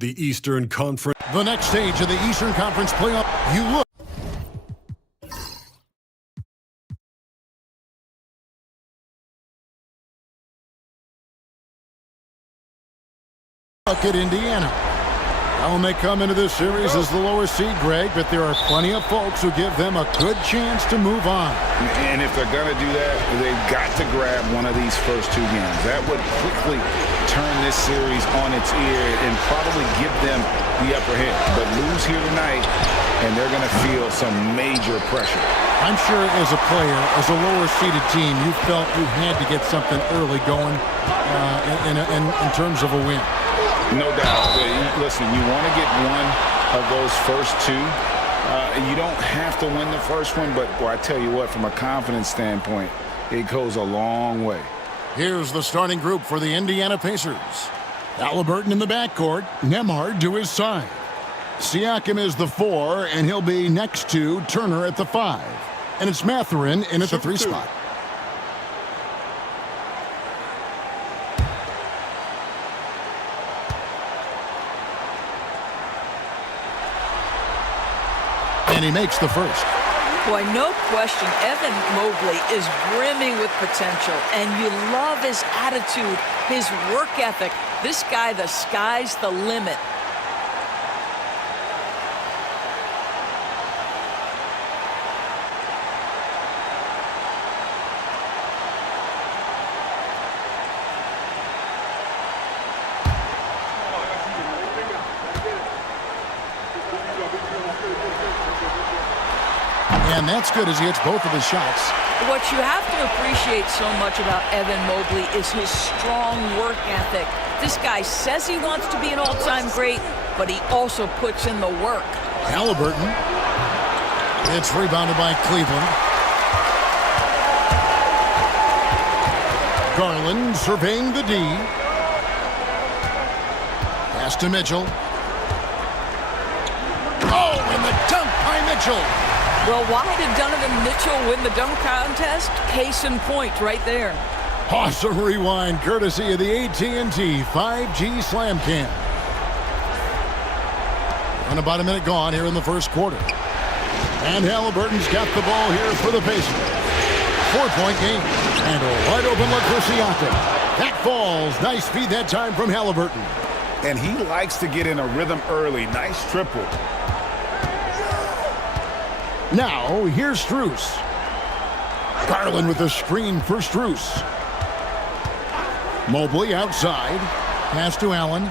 The Eastern Conference. The next stage of the Eastern Conference playoff. You look at Indiana. Well, they come into this series as the lower seed, Greg, but there are plenty of folks who give them a good chance to move on. And if they're going to do that, they've got to grab one of these first two games. That would quickly turn this series on its ear and probably give them the upper hand. But lose here tonight, and they're going to feel some major pressure. I'm sure as a player, as a lower-seeded team, you felt you had to get something early going in terms of a win. No doubt. Listen, you want to get one of those first two. You don't have to win the first one, but boy, I tell you what, from a confidence standpoint, it goes a long way. Here's the starting group for the Indiana Pacers. Halliburton in the backcourt, Nembhard to his side. Siakam is the 4, and he'll be next to Turner at the 5. And it's Mathurin in at the 3 spot. And he makes the first. Boy, no question, Evan Mobley is brimming with potential, and you love his attitude, his work ethic. This guy, the sky's the limit. And that's good as he hits both of his shots. What you have to appreciate so much about Evan Mobley is his strong work ethic. This guy says he wants to be an all-time great, but he also puts in the work. Halliburton. It's rebounded by Cleveland. Garland surveying the D. Pass to Mitchell. Oh, and the dunk by Mitchell. Well, why did Donovan Mitchell win the dunk contest? Case in point right there. Awesome rewind courtesy of the AT&T 5G Slam Cam. And about a minute gone here in the first quarter. And Halliburton's got the ball here for the Pacers. 4-point game. And a wide open look for Siakam. That falls. Nice speed that time from Halliburton. And he likes to get in a rhythm early. Nice triple. Now, here's Strus. Garland with a screen for Strus. Mobley outside. Pass to Allen.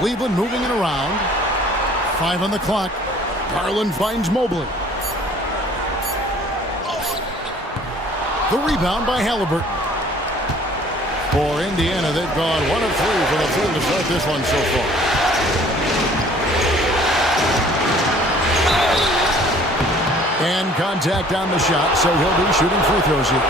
Cleveland moving it around. 5 on the clock. Garland finds Mobley. The rebound by Halliburton. For Indiana, they've gone 1 of 3 from the field to start this one so far. And contact on the shot, so he'll be shooting free throws here.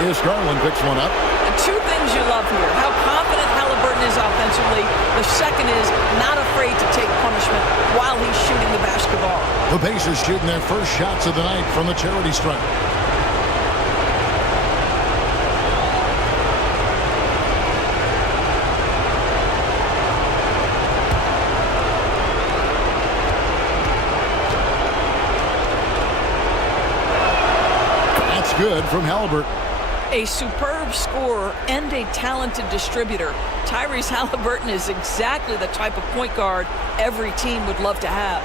Here's Garland, picks one up. Two things you love here. How confident Halliburton is offensively. The second is not afraid to take punishment while he's shooting the basketball. The Pacers shooting their first shots of the night from the charity stripe. Good from Halliburton. A superb scorer and a talented distributor. Tyrese Halliburton is exactly the type of point guard every team would love to have.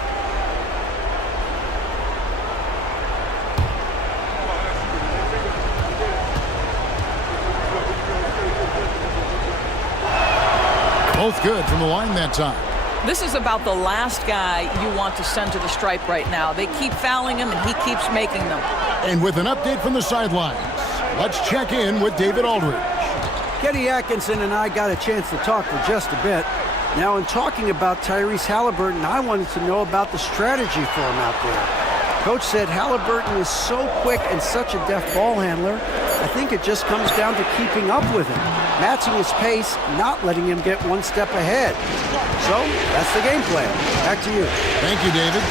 Both good from the line that time. This is about the last guy you want to send to the stripe right now. They keep fouling him, and he keeps making them. And with an update from the sidelines, let's check in with David Aldridge. Kenny Atkinson and I got a chance to talk for just a bit. Now, in talking about Tyrese Halliburton, I wanted to know about the strategy for him out there. Coach said Halliburton is so quick and such a deft ball handler. I think it just comes down to keeping up with him, matching his pace, not letting him get one step ahead. So, that's the game plan. Back to you. Thank you, David.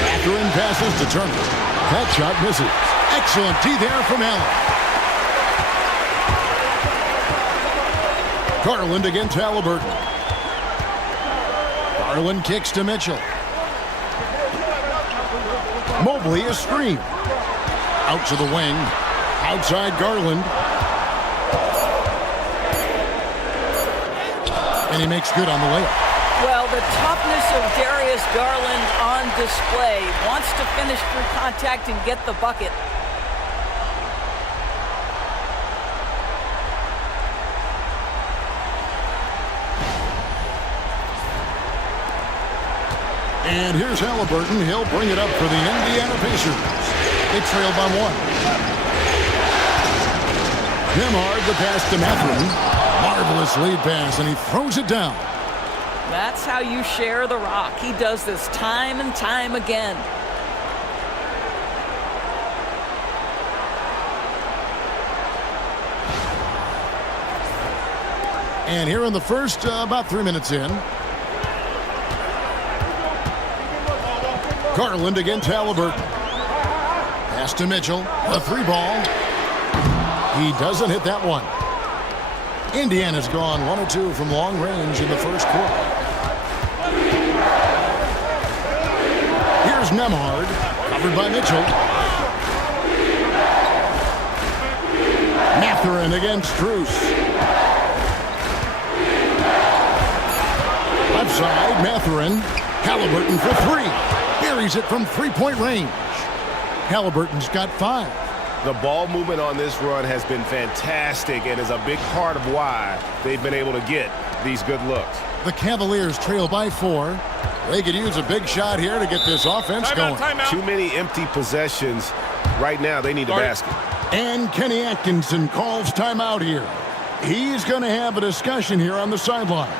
Mathurin passes to Turner. That shot misses. Excellent D there from Allen. Garland against Halliburton. Garland kicks to Mitchell. Mobley is screened. Out to the wing. Outside Garland. And he makes good on the layup. Well, the toughness of Darius Garland on display. Wants to finish through contact and get the bucket. And here's Halliburton. He'll bring it up for the Indiana Pacers. They trail by 1. Nemhard the pass to Mathurin. Marvelous lead pass, and he throws it down. That's how you share the rock. He does this time and time again. And here in the first, about 3 minutes in. Garland against Halliburton. Pass to Mitchell. A 3-ball. He doesn't hit that one. Indiana's gone 1 of 2 from long range in the first quarter. Here's Nemhard, covered by Mitchell. Mathurin against Strus. Left side, Mathurin. Halliburton for 3. Buries it from 3-point range. Halliburton's got 5. The ball movement on this run has been fantastic and is a big part of why they've been able to get these good looks. The Cavaliers trail by 4. They could use a big shot here to get this offense going. Too many empty possessions. Right now, they need the basket. And Kenny Atkinson calls timeout here. He's going to have a discussion here on the sideline.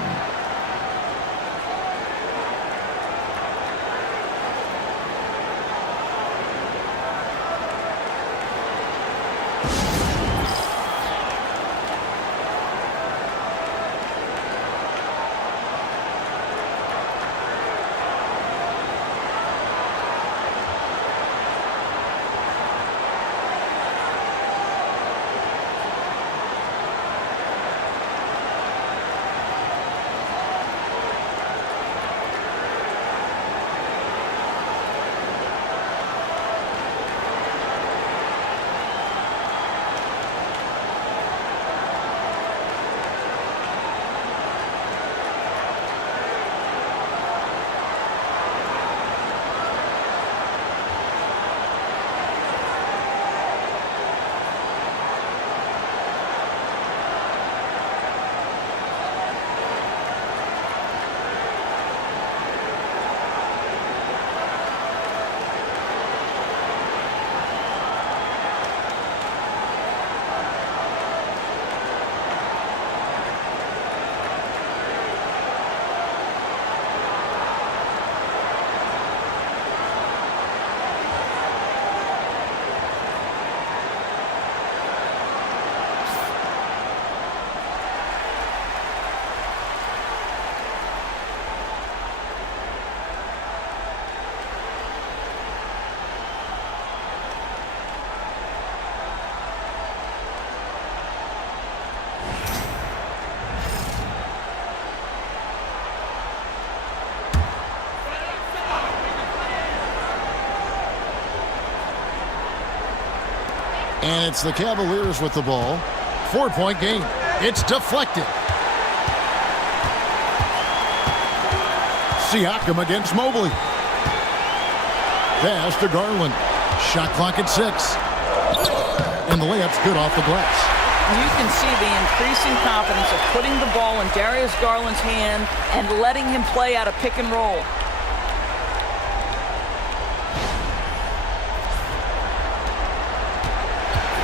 And it's the Cavaliers with the ball. 4-point game. It's deflected. Siakam against Mobley. Pass to Garland. Shot clock at 6. And the layup's good off the glass. You can see the increasing confidence of putting the ball in Darius Garland's hand and letting him play out a pick and roll.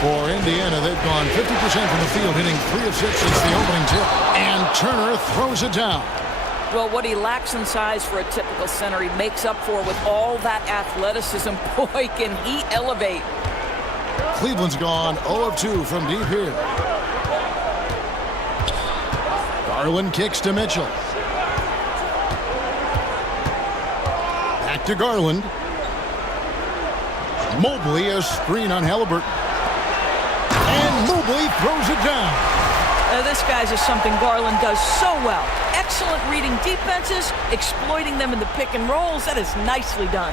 For Indiana, they've gone 50% from the field, hitting 3 of 6 since the opening tip. And Turner throws it down. Well, what he lacks in size for a typical center, he makes up for with all that athleticism. Boy, can he elevate. Cleveland's gone 0 of 2 from deep here. Garland kicks to Mitchell. Back to Garland. Mobley, a screen on Halliburton. And Mobley throws it down. This, guys, is something Garland does so well. Excellent reading defenses, exploiting them in the pick and rolls. That is nicely done.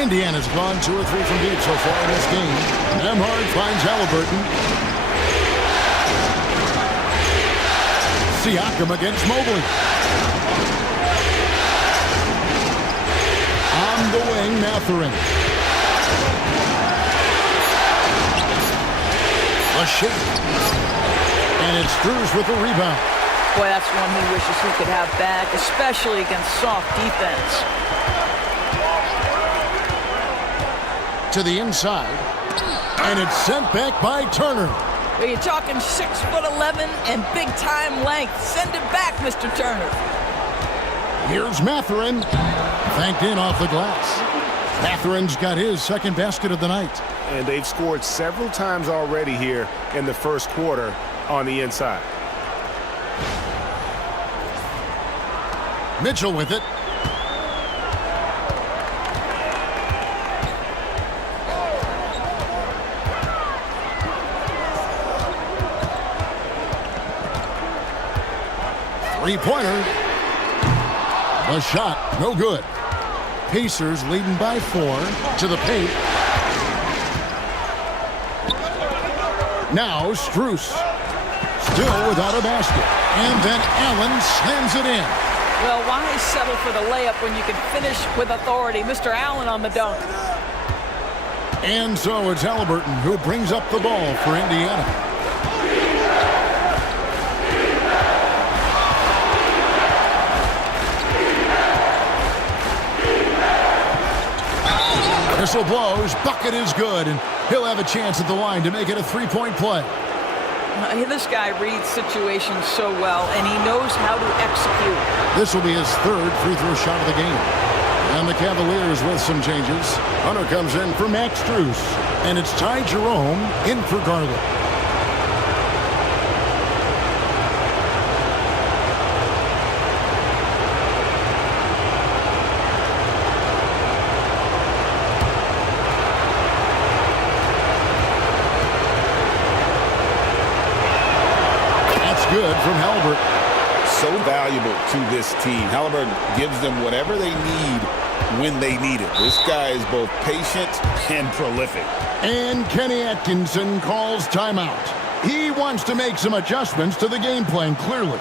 Indiana's gone 2 or 3 from deep so far in this game. Nemhard finds Halliburton. Siakam against Mobley. On the wing, Mathurin. A shake. And it's Strus with the rebound. Boy, that's one he wishes he could have back, especially against soft defense. To the inside. And it's sent back by Turner. Well, you're talking 6'11" and big-time length. Send it back, Mr. Turner. Here's Mathurin. Banked in off the glass. Mathurin's got his second basket of the night. And they've scored several times already here in the first quarter on the inside. Mitchell with it. Three-pointer. The shot, no good. Pacers leading by 4 to the paint. Now Strus. Still without a basket. And then Allen slams it in. Well, why settle for the layup when you can finish with authority? Mr. Allen on the dunk. And so it's Halliburton who brings up the ball for Indiana. Whistle blows, bucket is good, and he'll have a chance at the line to make it a three-point play. This guy reads situations so well, and he knows how to execute. This will be his third free throw shot of the game. And the Cavaliers with some changes. Hunter comes in for Max Strus, and it's Ty Jerome in for Garland. Good from Halliburton. So valuable to this team. Halliburton gives them whatever they need when they need it. This guy is both patient and prolific. And Kenny Atkinson calls timeout. He wants to make some adjustments to the game plan, clearly.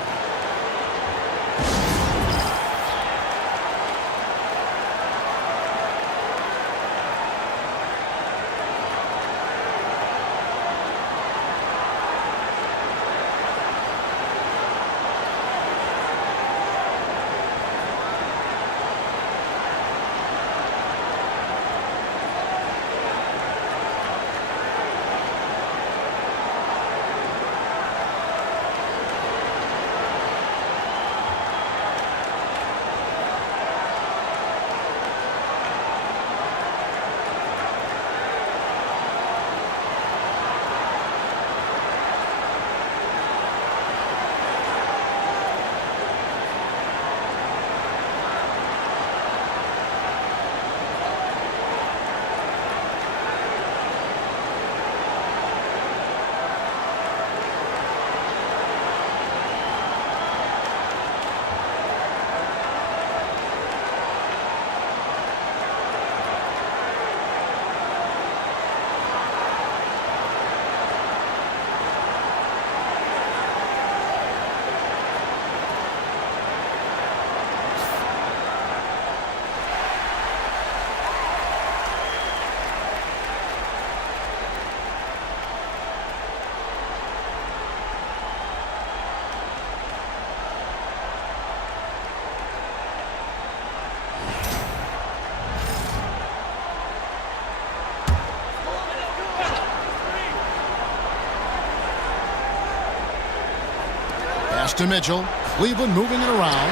Pass to Mitchell. Cleveland moving it around.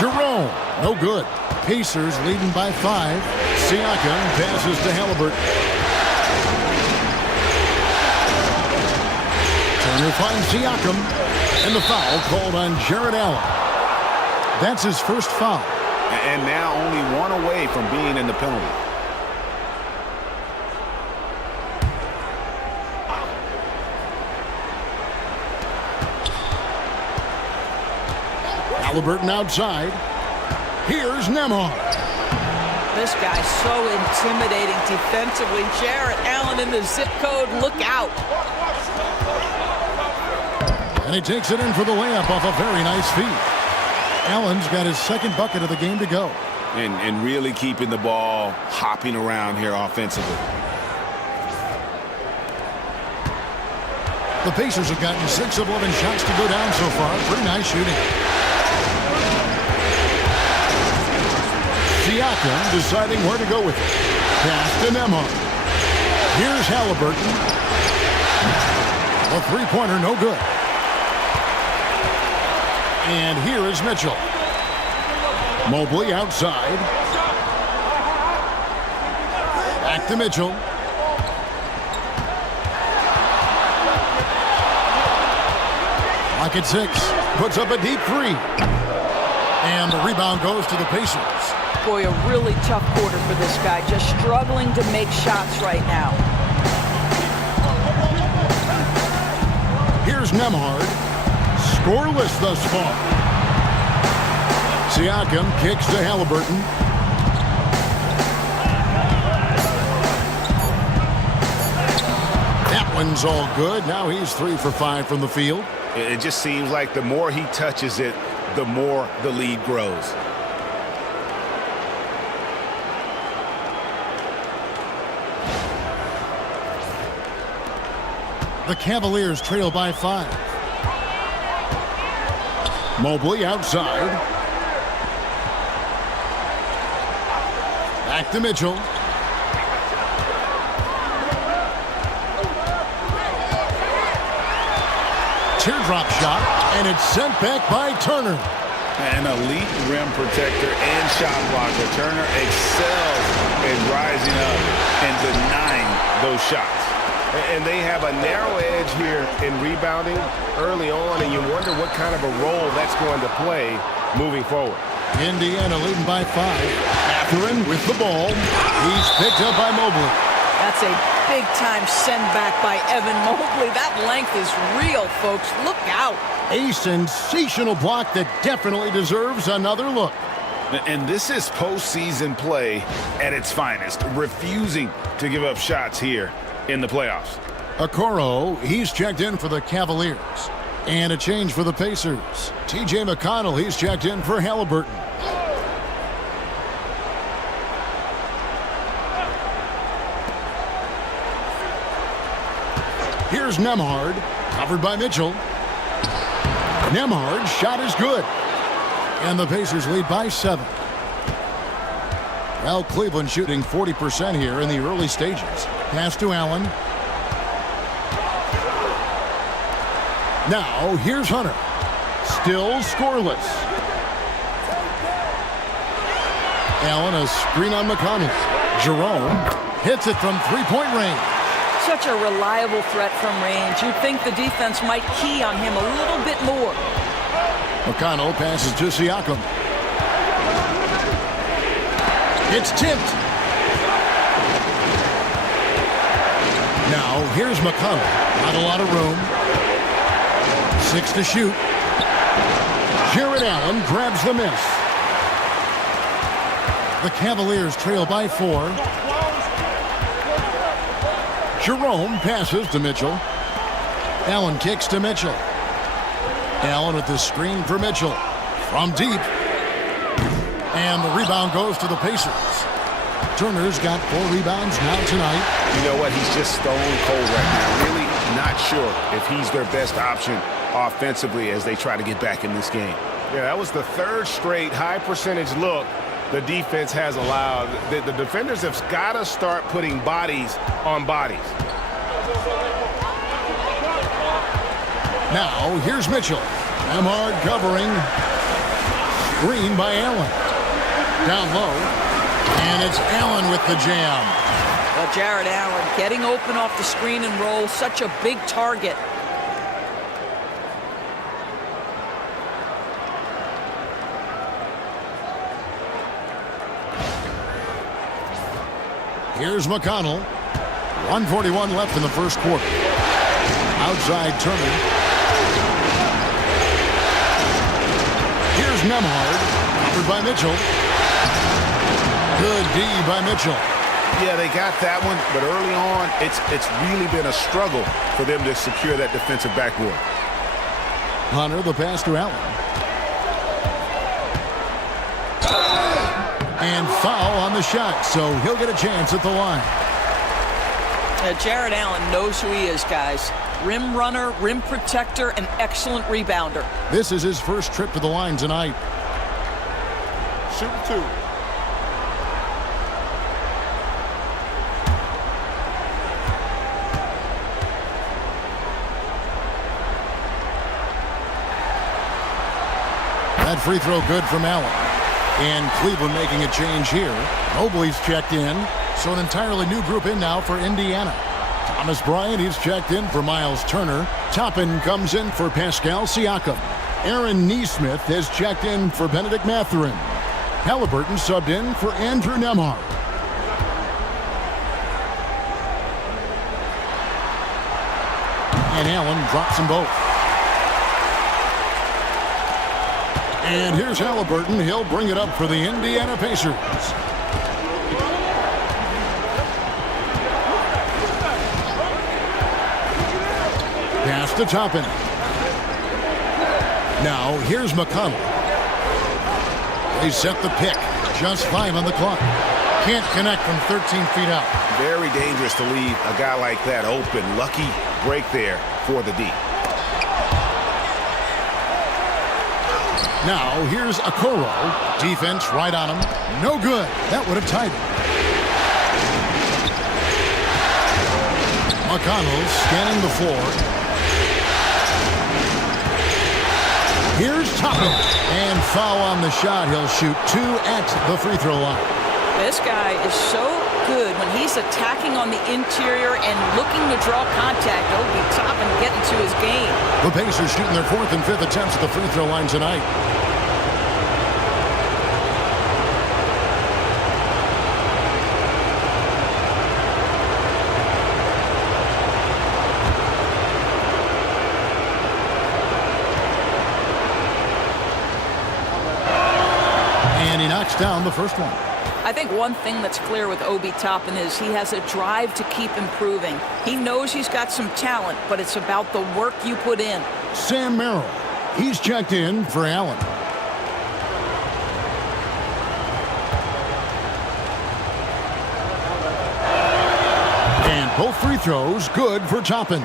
Jerome, no good. Pacers leading by 5. Siakam passes to Halliburton. Turner finds Siakam. And the foul called on Jared Allen. That's his first foul. And now only one away from being in the penalty. Halliburton outside. Here's Nembhard. This guy's so intimidating defensively. Jarrett Allen in the zip code. Look out. And he takes it in for the layup off a very nice feed. Allen's got his second bucket of the game to go. And really keeping the ball hopping around here offensively. The Pacers have gotten 6 of 11 shots to go down so far. Pretty nice shooting. Siakam deciding where to go with it. Pass to Nembhard. Here's Halliburton. A three-pointer, no good. And here is Mitchell. Mobley outside. Back to Mitchell. Pocket 6. Puts up a deep three. And the rebound goes to the Pacers. Boy, a really tough quarter for this guy. Just struggling to make shots right now. Here's Nembhard. Scoreless thus far. Siakam kicks to Halliburton. That one's all good. Now he's 3 for 5 from the field. It just seems like the more he touches it, the more the lead grows. The Cavaliers trail by 5. Mobley outside. Back to Mitchell. Teardrop shot, and it's sent back by Turner. An elite rim protector and shot blocker. Turner excels in rising up and denying those shots. And they have a narrow edge here in rebounding early on, and you wonder what kind of a role that's going to play moving forward. Indiana leading by 5. Mathurin with the ball. He's picked up by Mobley. That's a big-time send back by Evan Mobley. That length is real, folks. Look out. A sensational block that definitely deserves another look. And this is postseason play at its finest. Refusing to give up shots here in the playoffs. Okoro, he's checked in for the Cavaliers. And a change for the Pacers. T.J. McConnell, he's checked in for Halliburton. Here's Nembhard, covered by Mitchell. Nembhard's shot is good. And the Pacers lead by 7. Well, Cleveland shooting 40% here in the early stages. Pass to Allen. Now, here's Hunter. Still scoreless. Allen, a screen on McConnell. Jerome hits it from three-point range. Such a reliable threat from range. You'd think the defense might key on him a little bit more. McConnell passes to Siakam. It's tipped. Now, here's McConnell. Not a lot of room. 6 to shoot. Jarrett Allen grabs the miss. The Cavaliers trail by 4. Jerome passes to Mitchell. Allen kicks to Mitchell. Allen with the screen for Mitchell. From deep. And the rebound goes to the Pacers. Turner's got 4 rebounds now tonight. You know what? He's just stone cold right now. Really not sure if he's their best option offensively as they try to get back in this game. Yeah, that was the 3rd straight high percentage look the defense has allowed. The defenders have got to start putting bodies on bodies. Now, here's Mitchell. Nembhard covering. Screen by Allen. Down low. And it's Allen with the jam. Well, Jarrett Allen getting open off the screen and roll. Such a big target. Here's McConnell. 1:41 left in the first quarter. Outside Turner. Here's Nemhard. Covered by Mitchell. Good D by Mitchell. Yeah, they got that one, but early on, it's really been a struggle for them to secure that defensive backboard. Hunter, the pass to Allen. And foul on the shot, so he'll get a chance at the line. Jared Allen knows who he is, guys. Rim runner, rim protector, and excellent rebounder. This is his first trip to the line tonight. Shoot two. That free throw good from Allen. And Cleveland making a change here. Mobley's checked in, so an entirely new group in now for Indiana. Thomas Bryant, he's checked in for Miles Turner. Toppin comes in for Pascal Siakam. Aaron Nesmith has checked in for Benedict Mathurin. Halliburton subbed in for Andrew Nemhard. And Allen drops them both. And here's Halliburton. He'll bring it up for the Indiana Pacers. Pass to Toppin. Now here's McConnell. They set the pick. Just 5 on the clock. Can't connect from 13 feet out. Very dangerous to leave a guy like that open. Lucky break there for the D. Now, here's Okoro. Defense right on him. No good. That would have tied him. McConnell scanning the floor. Here's Toppin. And foul on the shot. He'll shoot 2 at the free throw line. This guy is so good when he's attacking on the interior and looking to draw contact. Obi Toppin getting to his game. The Pacers shooting their 4th and 5th attempts at the free throw line tonight. And he knocks down the first one. I think one thing that's clear with Obi Toppin is he has a drive to keep improving. He knows he's got some talent, but it's about the work you put in. Sam Merrill. He's checked in for Allen. And both free throws good for Toppin.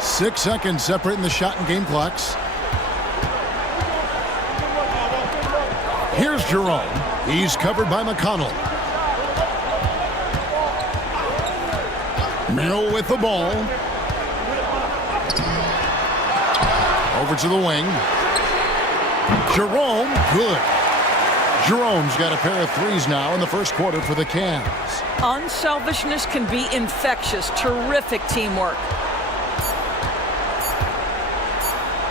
6 seconds separating the shot and game clocks. Here's Jerome. He's covered by McConnell. Merrill with the ball. Over to the wing. Jerome, good. Jerome's got a pair of threes now in the first quarter for the Cavs. Unselfishness can be infectious. Terrific teamwork.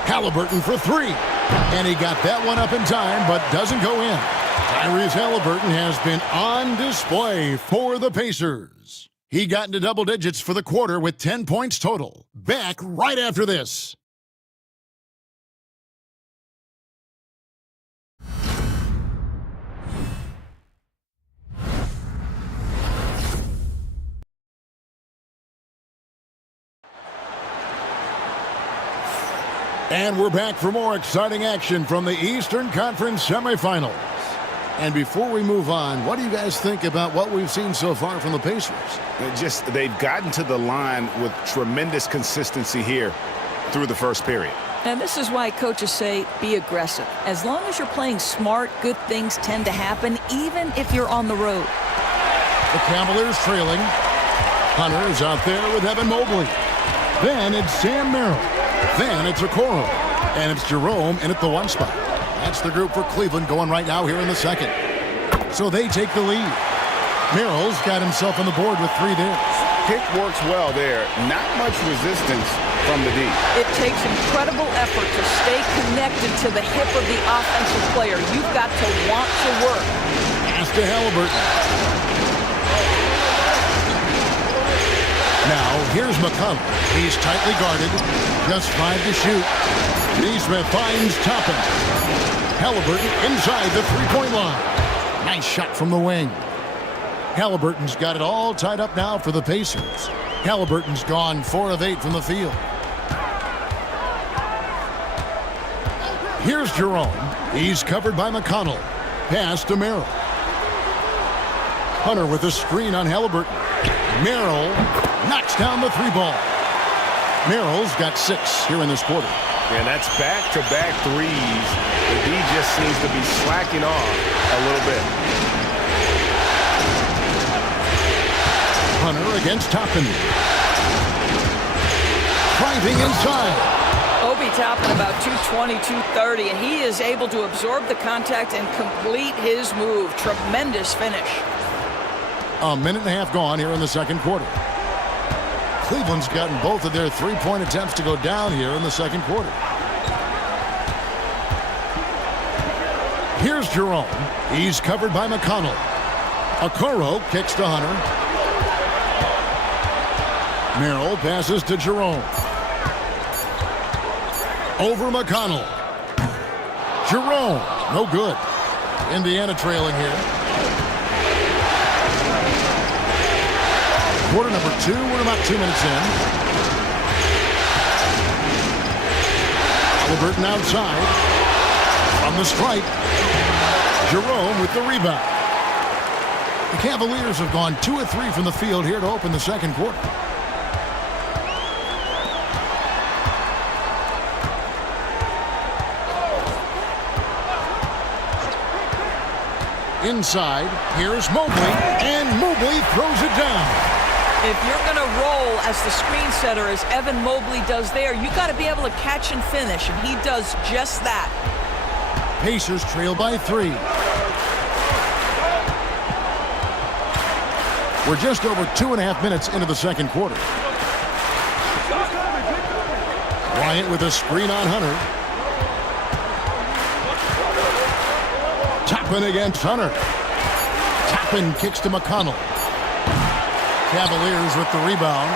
Halliburton for 3. And he got that one up in time, but doesn't go in. Tyrese Halliburton has been on display for the Pacers. He got into double digits for the quarter with 10 points total. Back right after this. And we're back for more exciting action from the Eastern Conference semifinals. And before we move on, what do you guys think about what we've seen so far from the Pacers? They've gotten to the line with tremendous consistency here through the first period. And this is why coaches say be aggressive. As long as you're playing smart, good things tend to happen, even if you're on the road. The Cavaliers trailing. Hunter is out there with Evan Mobley. Then it's Sam Merrill. Then it's Okoro. And it's Jerome in at the 1 spot. That's the group for Cleveland going right now here in the second. So they take the lead. Merrill's got himself on the board with 3 there. Pick works well there. Not much resistance from the D. It takes incredible effort to stay connected to the hip of the offensive player. You've got to want to work. Pass to Halliburton. Now, here's McConnell. He's tightly guarded. Just 5 to shoot. Neesmith finds Toppin. Halliburton inside the three-point line. Nice shot from the wing. Halliburton's got it all tied up now for the Pacers. Halliburton's gone 4 of 8 from the field. Here's Jerome. He's covered by McConnell. Pass to Merrill. Hunter with a screen on Halliburton. Merrill knocks down the 3-ball. Merrill's got 6 here in this quarter. And that's back-to-back threes. The D just seems to be slacking off a little bit. Hunter against Toppin. Driving inside. Obi Toppin about 220, 230, and he is able to absorb the contact and complete his move. Tremendous finish. A minute and a half gone here in the second quarter. Cleveland's gotten both of their three-point attempts to go down here in the second quarter. Here's Jerome. He's covered by McConnell. Okoro kicks to Hunter. Merrill passes to Jerome. Over McConnell. Jerome. No good. Indiana trailing here. Quarter number 2. We're about 2 minutes in. Halliburton outside. From the stripe. Jerome with the rebound. The Cavaliers have gone 2 of 3 from the field here to open the second quarter. Inside, here's Mobley, and Mobley throws it down. If you're going to roll as the screen setter as Evan Mobley does there, you got to be able to catch and finish, and he does just that. Pacers trail by 3. We're just over 2.5 minutes into the second quarter. Bryant with a screen on Hunter. Toppin against Hunter. Toppin kicks to McConnell. Cavaliers with the rebound.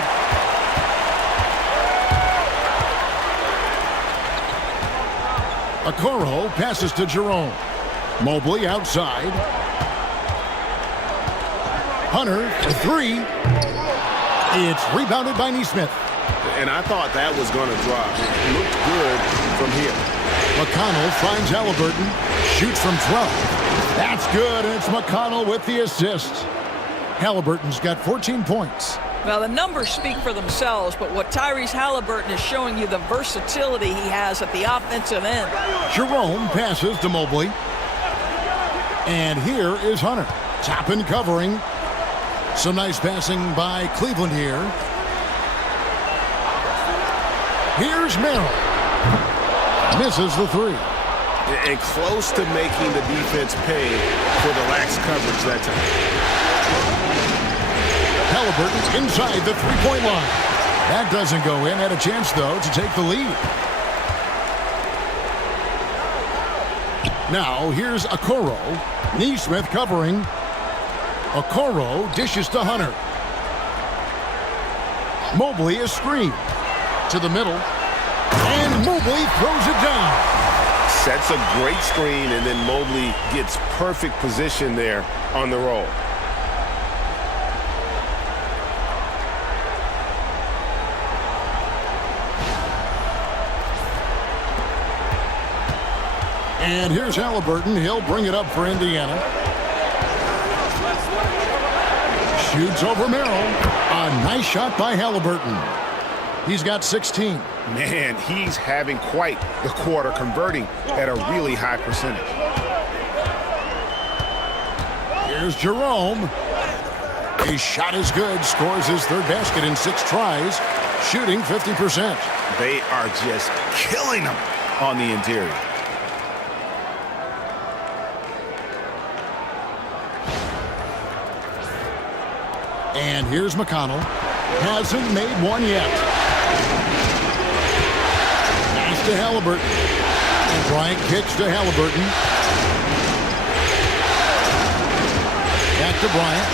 Okoro passes to Jerome. Mobley outside. Hunter for 3. It's rebounded by Neesmith. And I thought that was going to drop. It looked good from here. McConnell finds Halliburton. Shoots from 12. That's good, and it's McConnell with the assist. Halliburton's got 14 points. Well, the numbers speak for themselves, but what Tyrese Halliburton is showing you, the versatility he has at the offensive end. Jerome passes to Mobley. And here is Hunter. Toppin covering. Some nice passing by Cleveland here. Here's Merrill. Misses the 3. And close to making the defense pay for the lax coverage that time. Halliburton inside the three-point line. That doesn't go in. Had a chance, though, to take the lead. Now, here's Okoro. Neesmith covering. Okoro dishes to Hunter. Mobley is screened. To the middle. And Mobley throws it down. Sets a great screen, and then Mobley gets perfect position there on the roll. And here's Halliburton. He'll bring it up for Indiana. Shoots over Merrill. A nice shot by Halliburton. He's got 16. Man, he's having quite the quarter, converting at a really high percentage. Here's Jerome. His shot is good. Scores his 3rd basket in 6 tries. Shooting 50%. They are just killing him on the interior. And here's McConnell. Hasn't made one yet. Pass to Halliburton. And Bryant kicks to Halliburton. Back to Bryant.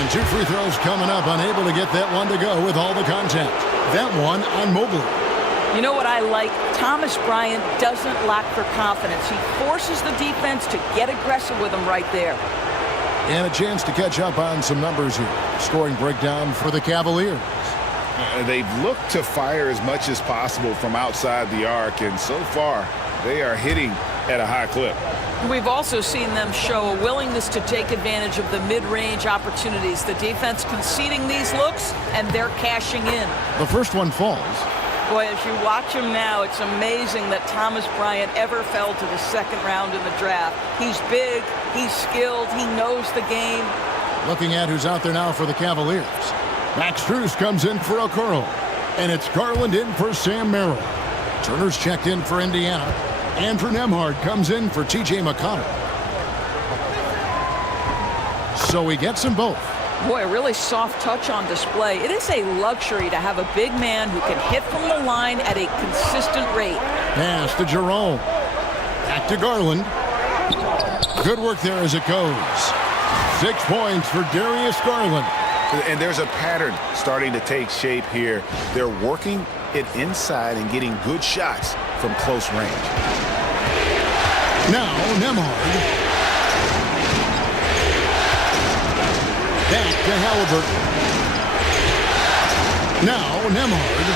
And 2 free throws coming up, unable to get that one to go with all the contact. That one on Mobley. You know what I like? Thomas Bryant doesn't lack for confidence. He forces the defense to get aggressive with him right there. And a chance to catch up on some numbers here. Scoring breakdown for the Cavaliers. They've looked to fire as much as possible from outside the arc, and so far they are hitting at a high clip. We've also seen them show a willingness to take advantage of the mid-range opportunities. The defense conceding these looks, and they're cashing in. The first one falls. Boy, as you watch him now, it's amazing that Thomas Bryant ever fell to the second round in the draft. He's big, he's skilled, he knows the game. Looking at who's out there now for the Cavaliers. Max Strus comes in for Okoro. And it's Garland in for Sam Merrill. Turner's checked in for Indiana. Andrew Nembhard comes in for T.J. McConnell. So he gets them both. Boy, a really soft touch on display. It is a luxury to have a big man who can hit from the line at a consistent rate. Pass to Jerome. Back to Garland. Good work there as it goes. 6 points for Darius Garland. And there's a pattern starting to take shape here. They're working it inside and getting good shots from close range. Now Nembhard. Back to Halliburton. Now Nembhard.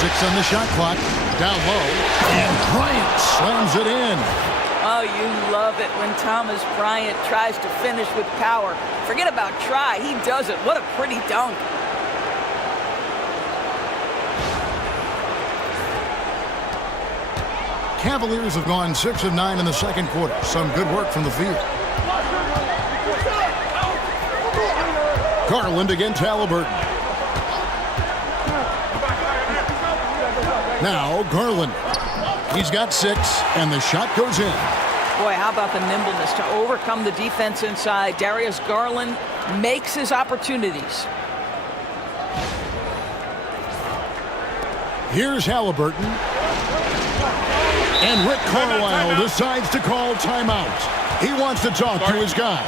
6 on the shot clock. Down low. And Bryant slams it in. Oh, you love it when Thomas Bryant tries to finish with power. Forget about try. He does it. What a pretty dunk. Cavaliers have gone 6 of 9 in the second quarter. Some good work from the field. Garland against Halliburton. Now Garland. He's got 6, and the shot goes in. Boy, how about the nimbleness to overcome the defense inside. Darius Garland makes his opportunities. Here's Halliburton. And Rick Carlisle decides to call timeout. He wants to talk to his guys.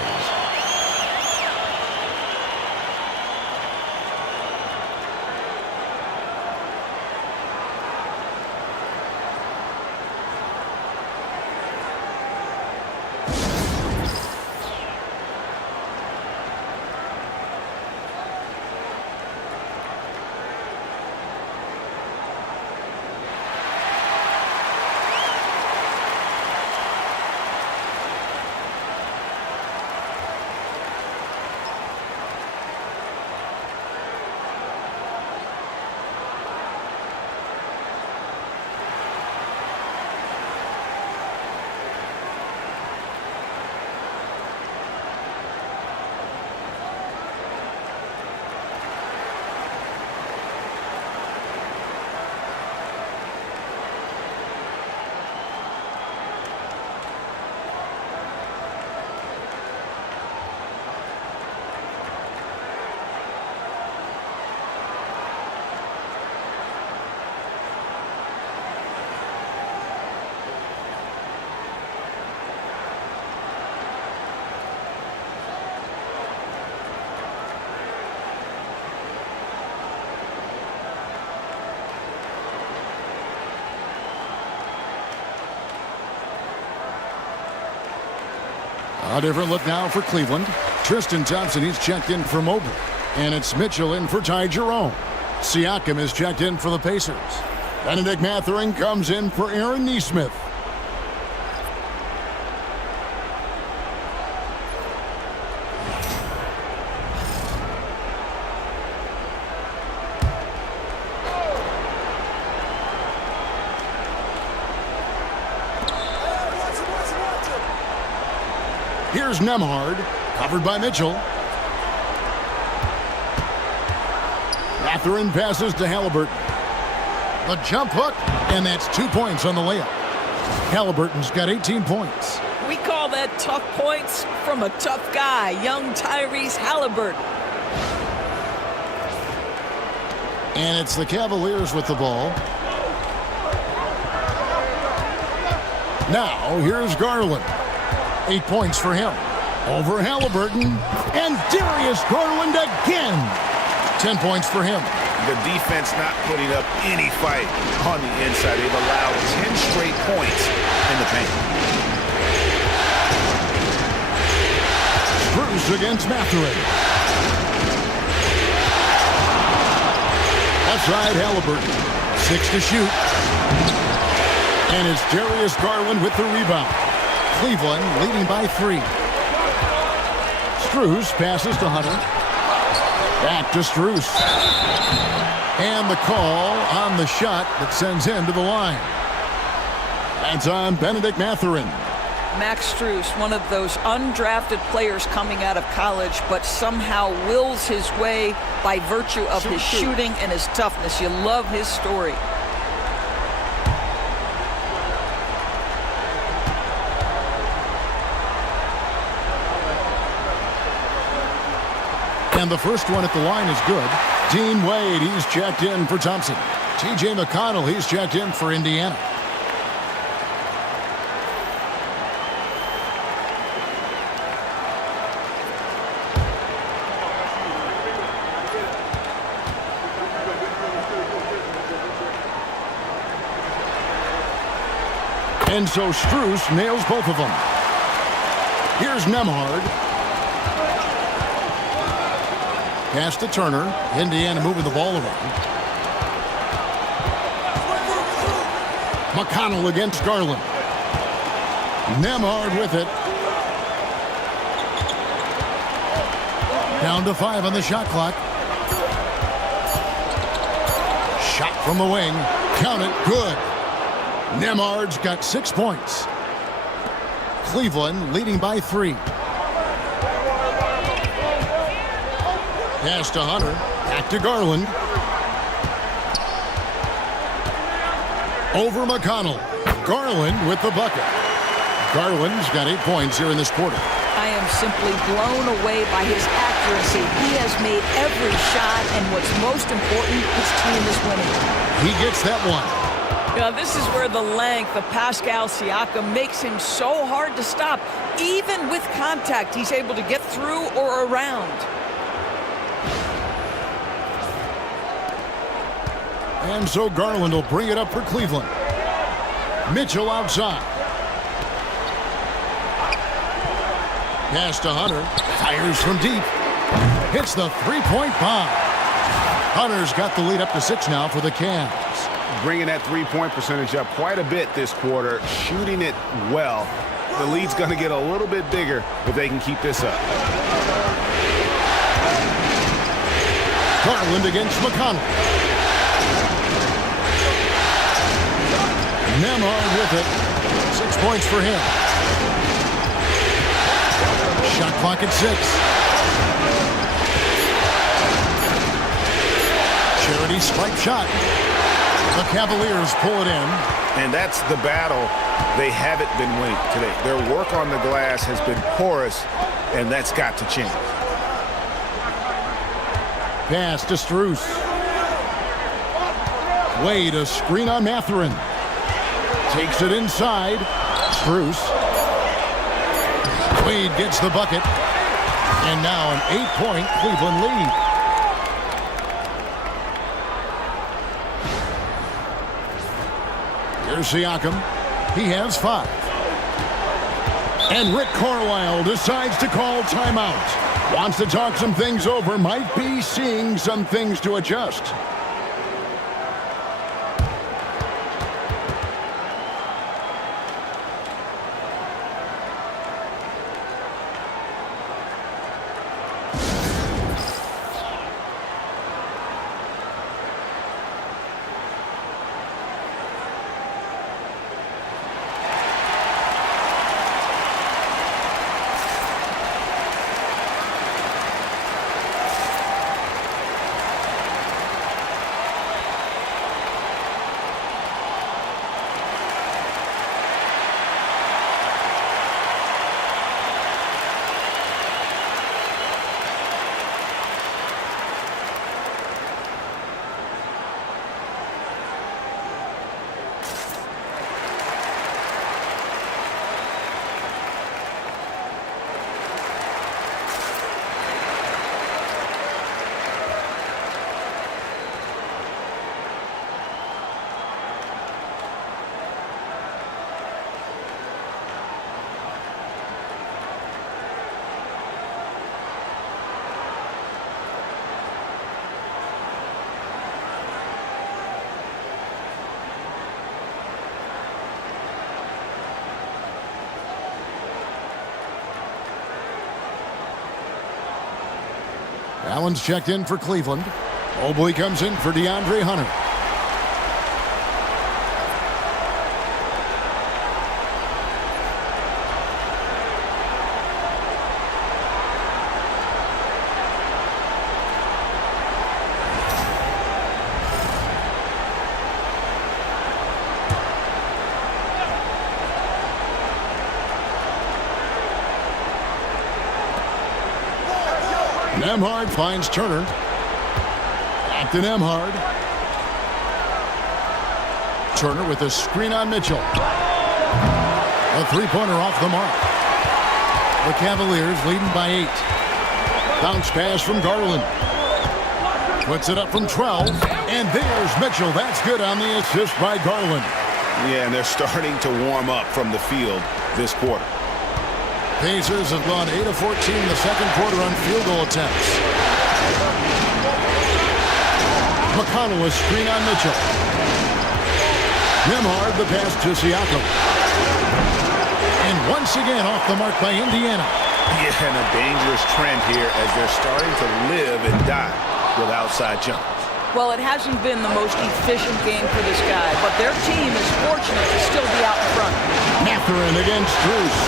A different look now for Cleveland. Tristan Thompson, he's checked in for Mobley. And it's Mitchell in for Ty Jerome. Siakam is checked in for the Pacers. Benedict Mathurin comes in for Aaron Nesmith. Here's Nembhard, covered by Mitchell. Mathurin passes to Halliburton. The jump hook, and that's 2 points on the layup. Halliburton's got 18 points. We call that tough points from a tough guy, young Tyrese Halliburton. And it's the Cavaliers with the ball. Now, here's Garland. 8 points for him. Over Halliburton. And Darius Garland again. 10 points for him. The defense not putting up any fight on the inside. They've allowed 10 straight points in the paint. Bruce against Mathurin. Outside Halliburton. 6 to shoot. And it's Darius Garland with the rebound. Cleveland leading by 3. Strus passes to Hunter. Back to Strus. And the call on the shot that sends him to the line. That's on Benedict Mathurin. Max Strus, one of those undrafted players coming out of college, but somehow wills his way by virtue of his shooting and his toughness. You love his story. And the first one at the line is good. Dean Wade, he's checked in for Thompson. T.J. McConnell, he's checked in for Indiana. And so Strus nails both of them. Here's Nembhard. Pass to Turner. Indiana moving the ball around. McConnell against Garland. Nembhard with it. Down to 5 on the shot clock. Shot from the wing. Count it. Good. Nembhard's got 6 points. Cleveland leading by 3. Pass to Hunter. Back to Garland. Over McConnell. Garland with the bucket. Garland's got 8 points here in this quarter. I am simply blown away by his accuracy. He has made every shot, and what's most important, his team is winning. He gets that one. You know, this is where the length of Pascal Siakam makes him so hard to stop. Even with contact, he's able to get through or around. And so Garland will bring it up for Cleveland. Mitchell outside. Pass to Hunter. Fires from deep. Hits the three-point bomb. Hunter's got the lead up to 6 now for the Cavs. Bringing that three-point percentage up quite a bit this quarter. Shooting it well. The lead's going to get a little bit bigger if they can keep this up. Garland against McConnell. Nembhard with it. 6 points for him. Shot clock at 6. Charity stripe shot. The Cavaliers pull it in. And that's the battle they haven't been winning today. Their work on the glass has been porous, and that's got to change. Pass to Strus. Wade, a screen on Mathurin. Takes it inside. Strus. Wade gets the bucket. And now an 8-point Cleveland lead. Here's Siakam. He has 5. And Rick Carlisle decides to call timeout. Wants to talk some things over. Might be seeing some things to adjust. Allen's checked in for Cleveland. Mobley comes in for DeAndre Hunter. Nembhard finds Turner. Back to Nembhard. Turner with a screen on Mitchell. A three-pointer off the mark. The Cavaliers leading by 8. Bounce pass from Garland. Puts it up from 12. And there's Mitchell. That's good on the assist by Garland. Yeah, and they're starting to warm up from the field this quarter. Pacers have gone 8 of 14 in the second quarter on field goal attempts. McConnell a screen on Mitchell. Nembhard the pass to Siakam. And once again off the mark by Indiana. Yeah, and a dangerous trend here as they're starting to live and die with outside jumpers. Well, it hasn't been the most efficient game for this guy, but their team is fortunate to still be out in front. Mathurin against Strus.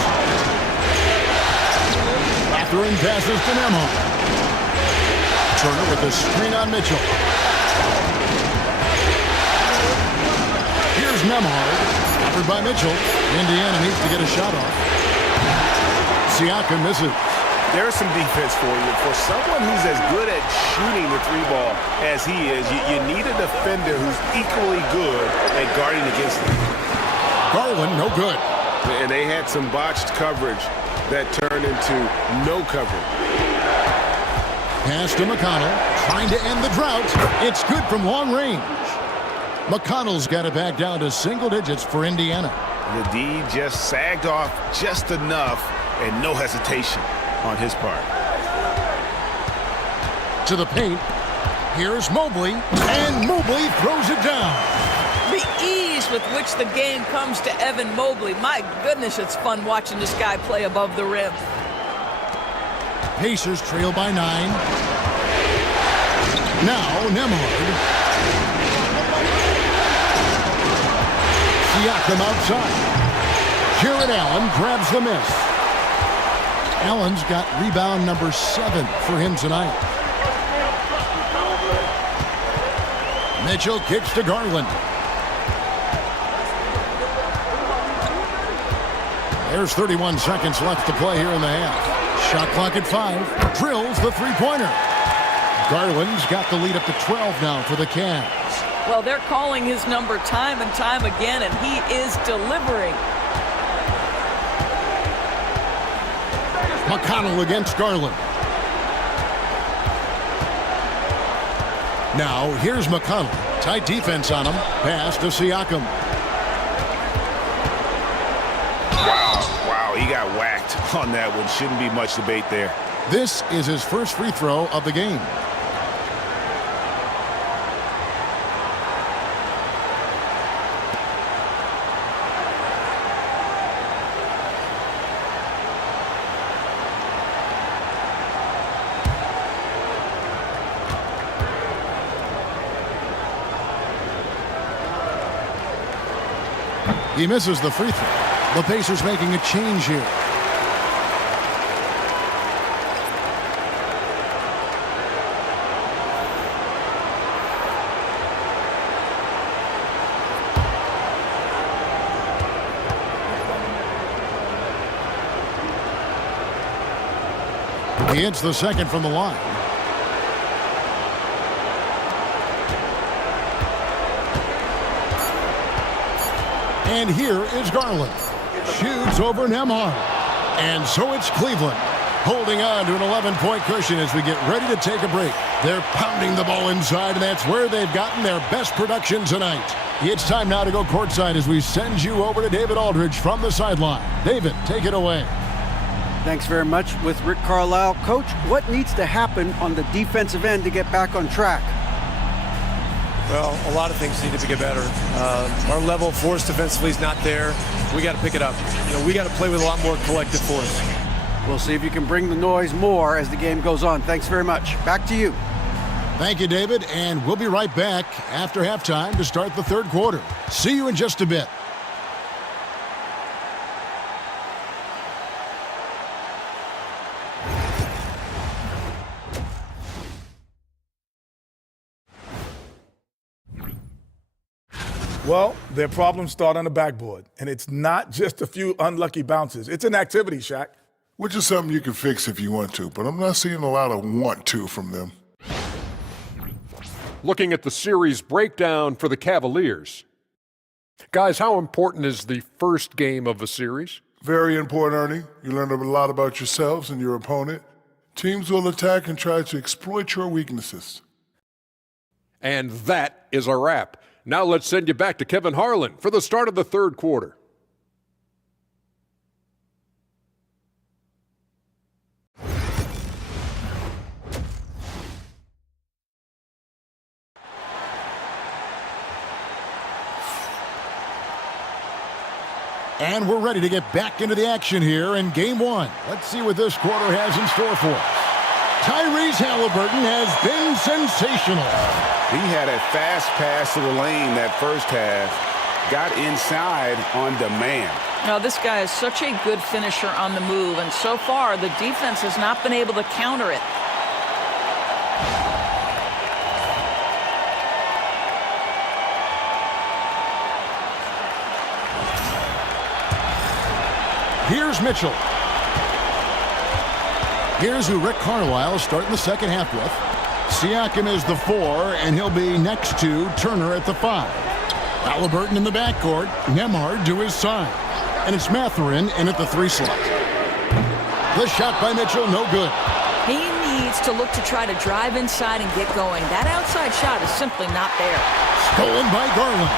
Mathurin passes to Nembhard. Turner with a screen on Mitchell. Here's Nembhard. Covered by Mitchell. Indiana needs to get a shot off. Siakam misses. There's some defense for you. For someone who's as good at shooting the three ball as he is, you need a defender who's equally good at guarding against him. Garland, no good. And they had some botched coverage that turned into no coverage. Pass to McConnell, trying to end the drought. It's good from long range. McConnell's got it back down to single digits for Indiana. The D just sagged off just enough and no hesitation on his part. To the paint. Here's Mobley, and Mobley throws it down. The ease with which the game comes to Evan Mobley. My goodness, it's fun watching this guy play above the rim. Pacers trail by 9. Now Nembhard. Siakam outside. Jared Allen grabs the miss. Allen's got rebound number 7 for him tonight. Mitchell kicks to Garland. There's 31 seconds left to play here in the half. Shot clock at 5. Drills the three-pointer. Garland's got the lead up to 12 now for the Cavs. Well, they're calling his number time and time again, and he is delivering. McConnell against Garland. Now, here's McConnell. Tight defense on him. Pass to Siakam. Wow, he got whacked on that one. Shouldn't be much debate there. This is his first free throw of the game. He misses the free throw. The Pacers making a change here. He hits the second from the line. And here is Garland. Shoots over Nembhard. And so it's Cleveland holding on to an 11-point cushion as we get ready to take a break. They're pounding the ball inside, and that's where they've gotten their best production tonight. It's time now to go courtside as we send you over to David Aldridge from the sideline. David, take it away. Thanks very much with Rick Carlisle. Coach, what needs to happen on the defensive end to get back on track? Well, a lot of things need to get better. Our level of force defensively is not there. We got to pick it up. We got to play with a lot more collective force. We'll see if you can bring the noise more as the game goes on. Thanks very much. Back to you. Thank you, David, and we'll be right back after halftime to start the third quarter. See you in just a bit. Well, their problems start on the backboard, and it's not just a few unlucky bounces. It's an activity, Shaq. Which is something you can fix if you want to, but I'm not seeing a lot of want to from them. Looking at the series breakdown for the Cavaliers. Guys, how important is the first game of a series? Very important, Ernie. You learn a lot about yourselves and your opponent. Teams will attack and try to exploit your weaknesses. And that is a wrap. Now let's send you back to Kevin Harlan for the start of the third quarter. And we're ready to get back into the action here in game one. Let's see what this quarter has in store for us. Tyrese Halliburton has been sensational. He had a fast pass to the lane that first half. Got inside on demand. Now, this guy is such a good finisher on the move, and so far the defense has not been able to counter it. Here's Mitchell. Here's who Rick Carlisle starting the second half with. Siakam is the 4, and he'll be next to Turner at the 5. Halliburton in the backcourt. Nembhard to his side. And it's Mathurin in at the 3 slot. The shot by Mitchell, no good. He needs to look to try to drive inside and get going. That outside shot is simply not there. Stolen by Garland.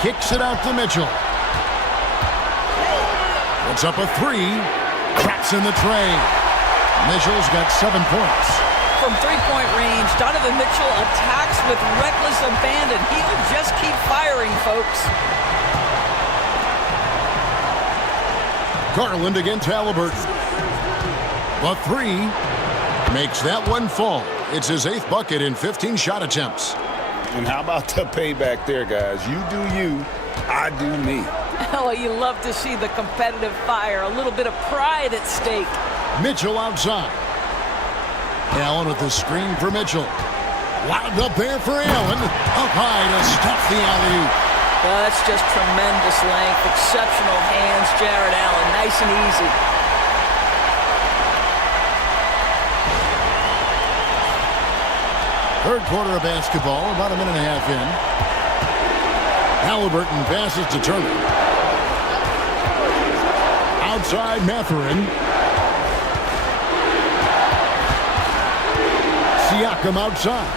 Kicks it out to Mitchell. Puts up a 3. Cracks in the tray. Mitchell's got 7 points. From three-point range, Donovan Mitchell attacks with reckless abandon. He'll just keep firing, folks. Garland against Halliburton. The 3 makes that one fall. It's his 8th bucket in 15 shot attempts. And how about the payback there, guys? You do you, I do me. Oh, you love to see the competitive fire. A little bit of pride at stake. Mitchell outside. Allen with the screen for Mitchell. Lobbed up there for Allen. Up high to stuff the alley-oop. That's just tremendous length. Exceptional hands, Jared Allen. Nice and easy. Third quarter of basketball, about a minute and a half in. Halliburton passes to Turner. Outside Mathurin. Siakam outside.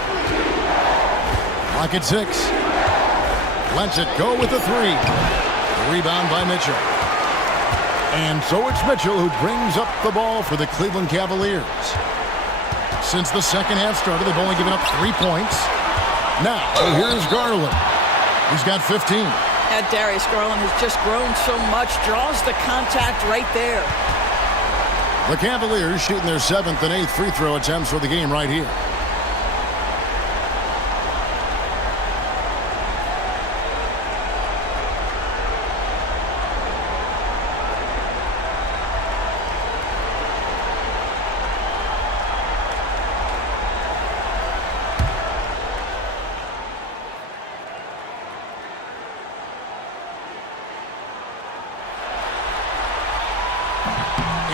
Clock at 6. Lets it go with the 3. Rebound by Mitchell. And so it's Mitchell who brings up the ball for the Cleveland Cavaliers. Since the second half started, they've only given up 3 points. Now, here's Garland. He's got 15. That Darius Garland has just grown so much, draws the contact right there. The Cavaliers shooting their 7th and 8th free throw attempts for the game right here.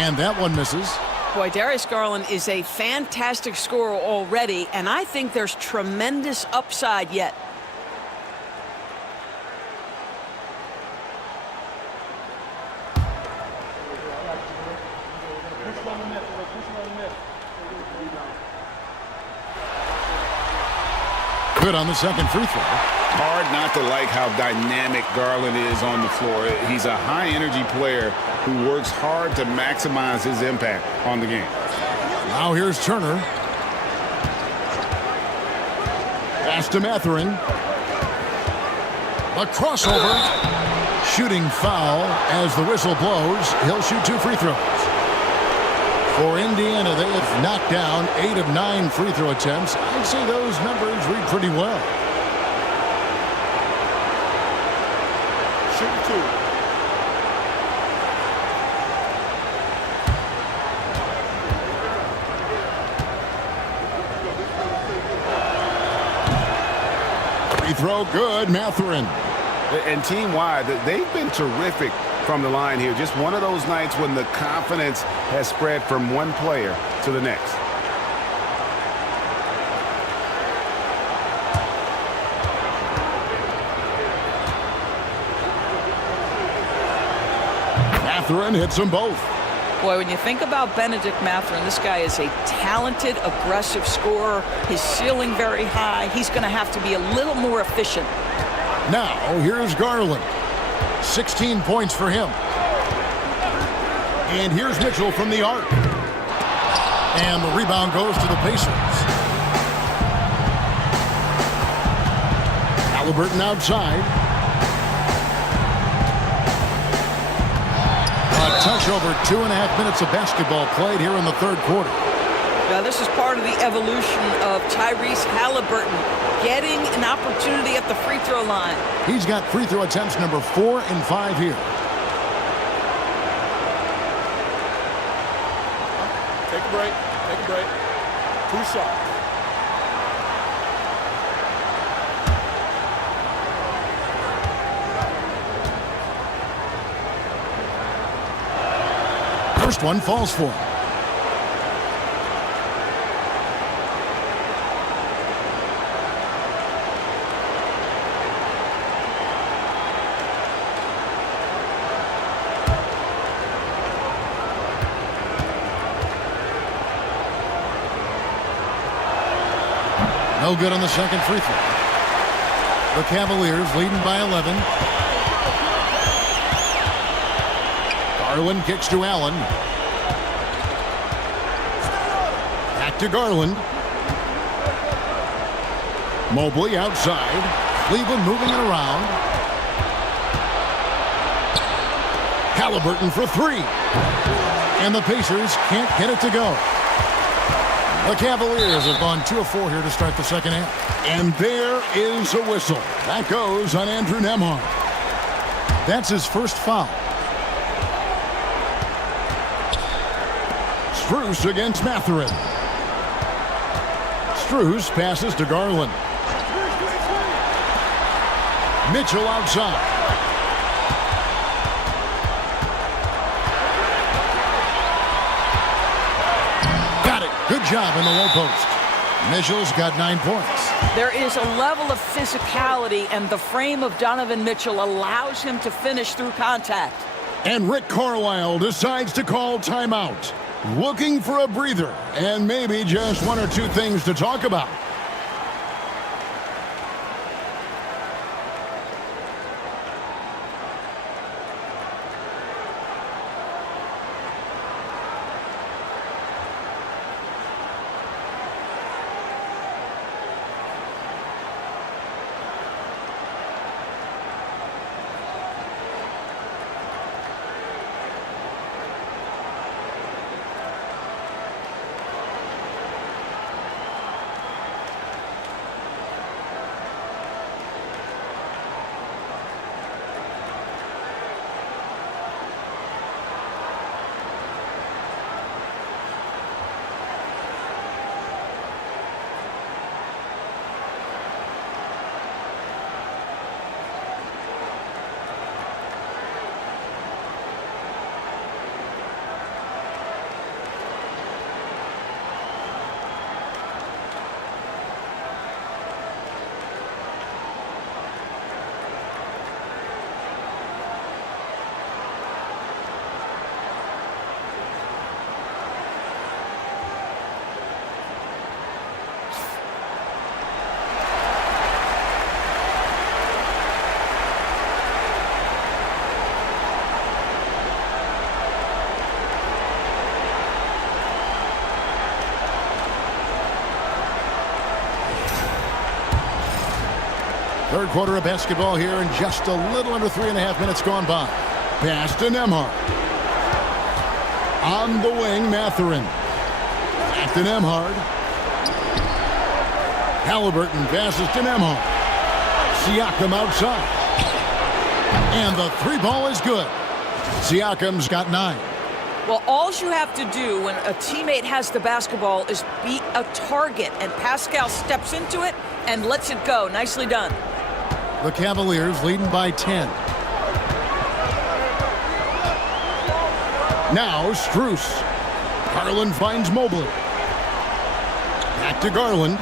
And that one misses. Boy, Darius Garland is a fantastic scorer already, and I think there's tremendous upside yet. Good on the second free throw. Hard not to like how dynamic Garland is on the floor. He's a high-energy player who works hard to maximize his impact on the game. Now here's Turner. Pass to Mathurin. A crossover. Shooting foul as the whistle blows. He'll shoot 2 free throws. For Indiana, they have knocked down 8 of 9 free throw attempts. I'd say those numbers read pretty well. Shoot 2. Free throw good, Mathurin. And team-wide, they've been terrific from the line here. Just one of those nights when the confidence has spread from one player to the next. Mathurin hits them both. Boy, when you think about Benedict Mathurin, this guy is a talented, aggressive scorer. His ceiling very high. He's going to have to be a little more efficient. Now, here's Garland. 16 points for him. And here's Mitchell from the arc. And the rebound goes to the Pacers. Halliburton outside. A touch over 2.5 minutes of basketball played here in the third quarter. Now, this is part of the evolution of Tyrese Halliburton getting an opportunity at the free throw line. He's got free throw attempts number 4 and 5 here. Take a break. Take a break. 2 shots. First one falls for him. No good on the second free throw. The Cavaliers leading by 11. Garland kicks to Allen. Back to Garland. Mobley outside. Cleveland moving it around. Halliburton for 3. And the Pacers can't get it to go. The Cavaliers have gone 2 of 4 here to start the second half. And there is a whistle. That goes on Andrew Nembhard. That's his first foul. Strus against Mathurin. Strus passes to Garland. Mitchell outside. Got it. Good job in the low post. Mitchell's got 9 points. There is a level of physicality, and the frame of Donovan Mitchell allows him to finish through contact. And Rick Carlisle decides to call timeout. Looking for a breather and maybe just 1 or 2 things to talk about. Third quarter of basketball here, and just a little under 3.5 minutes gone by. Pass to Nembhard. On the wing, Mathurin. Back to Nembhard. Halliburton passes to Nembhard. Siakam outside. And the three ball is good. Siakam's got 9. Well, all you have to do when a teammate has the basketball is beat a target, and Pascal steps into it and lets it go. Nicely done. The Cavaliers leading by 10. Now Strus. Garland finds Mobley. Back to Garland.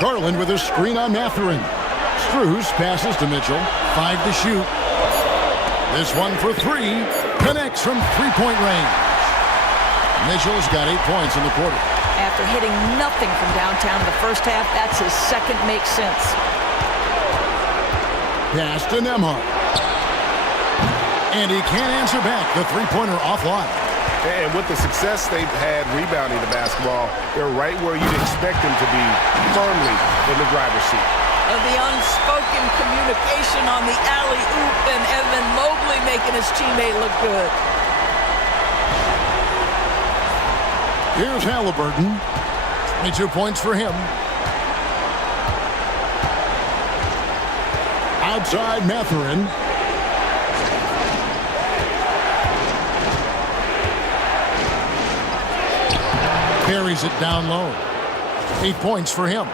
Garland with a screen on Mathurin. Strus passes to Mitchell. 5 to shoot. This one for 3. Connects from three-point range. Mitchell's got 8 points in the quarter. After hitting nothing from downtown in the first half, that's his second. Makes sense. Pass to Nembhard. And he can't answer back. The three-pointer offline. And with the success they've had rebounding the basketball, they're right where you'd expect them to be, firmly in the driver's seat. The unspoken communication on the alley-oop, and Evan Mobley making his teammate look good. Here's Halliburton. 22 points for him. Outside Mathurin. Carries it down low. 8 points for him.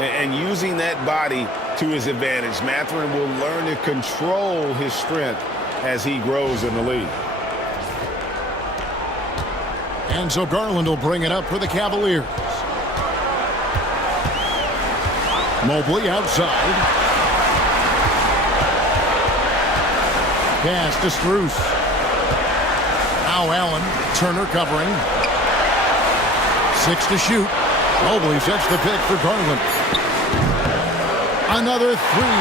And using that body to his advantage, Mathurin will learn to control his strength as he grows in the league. And so Garland will bring it up for the Cavaliers. Mobley outside. Pass to Strus. Now Allen. Turner covering. 6 to shoot. Mobley sets the pick for Garland. Another 3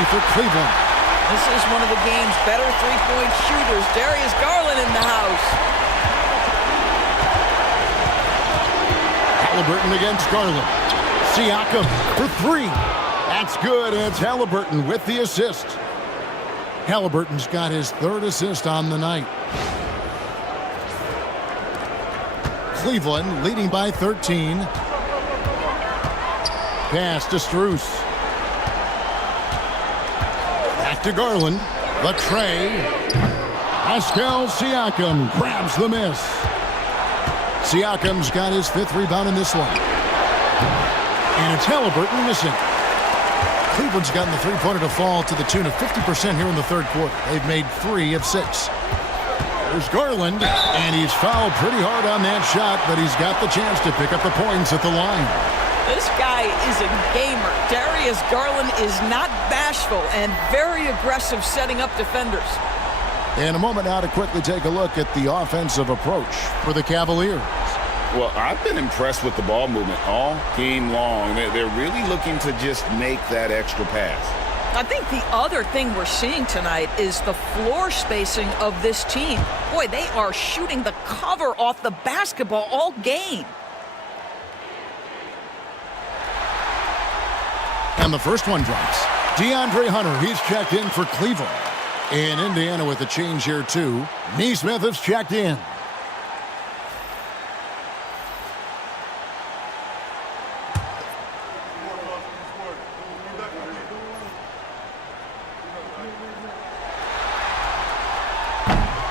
for Cleveland. This is one of the game's better three-point shooters. Darius Garland in the house. Halliburton against Garland. Siakam for 3. That's good, and it's Halliburton with the assist. Halliburton's got his 3rd assist on the night. Cleveland leading by 13. Pass to Strus. Back to Garland. The tray. Pascal Siakam grabs the miss. Siakam's got his 5th rebound in this one. And it's Halliburton missing. Cleveland's gotten the three-pointer to fall to the tune of 50% here in the 3rd quarter. They've made 3 of 6. There's Garland, and he's fouled pretty hard on that shot, but he's got the chance to pick up the points at the line. This guy is a gamer. Darius Garland is not bashful and very aggressive setting up defenders. In a moment now to quickly take a look at the offensive approach for the Cavaliers. Well, I've been impressed with the ball movement all game long. They're really looking to just make that extra pass. I think the other thing we're seeing tonight is the floor spacing of this team. Boy, they are shooting the cover off the basketball all game. And the first one drops. DeAndre Hunter, he's checked in for Cleveland. And Indiana with a change here, too. Nesmith has checked in.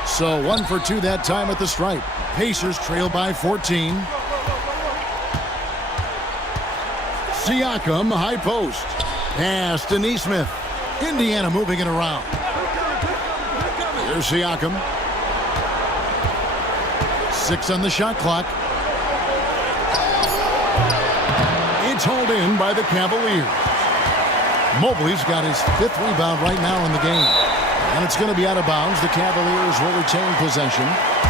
So 1 for 2 that time at the stripe. Pacers trail by 14. Siakam, high post. Pass to Nesmith. Indiana moving it around. Here's Siakam. 6 on the shot clock. It's hauled in by the Cavaliers. Mobley's got his 5th rebound right now in the game. And it's going to be out of bounds. The Cavaliers will retain possession.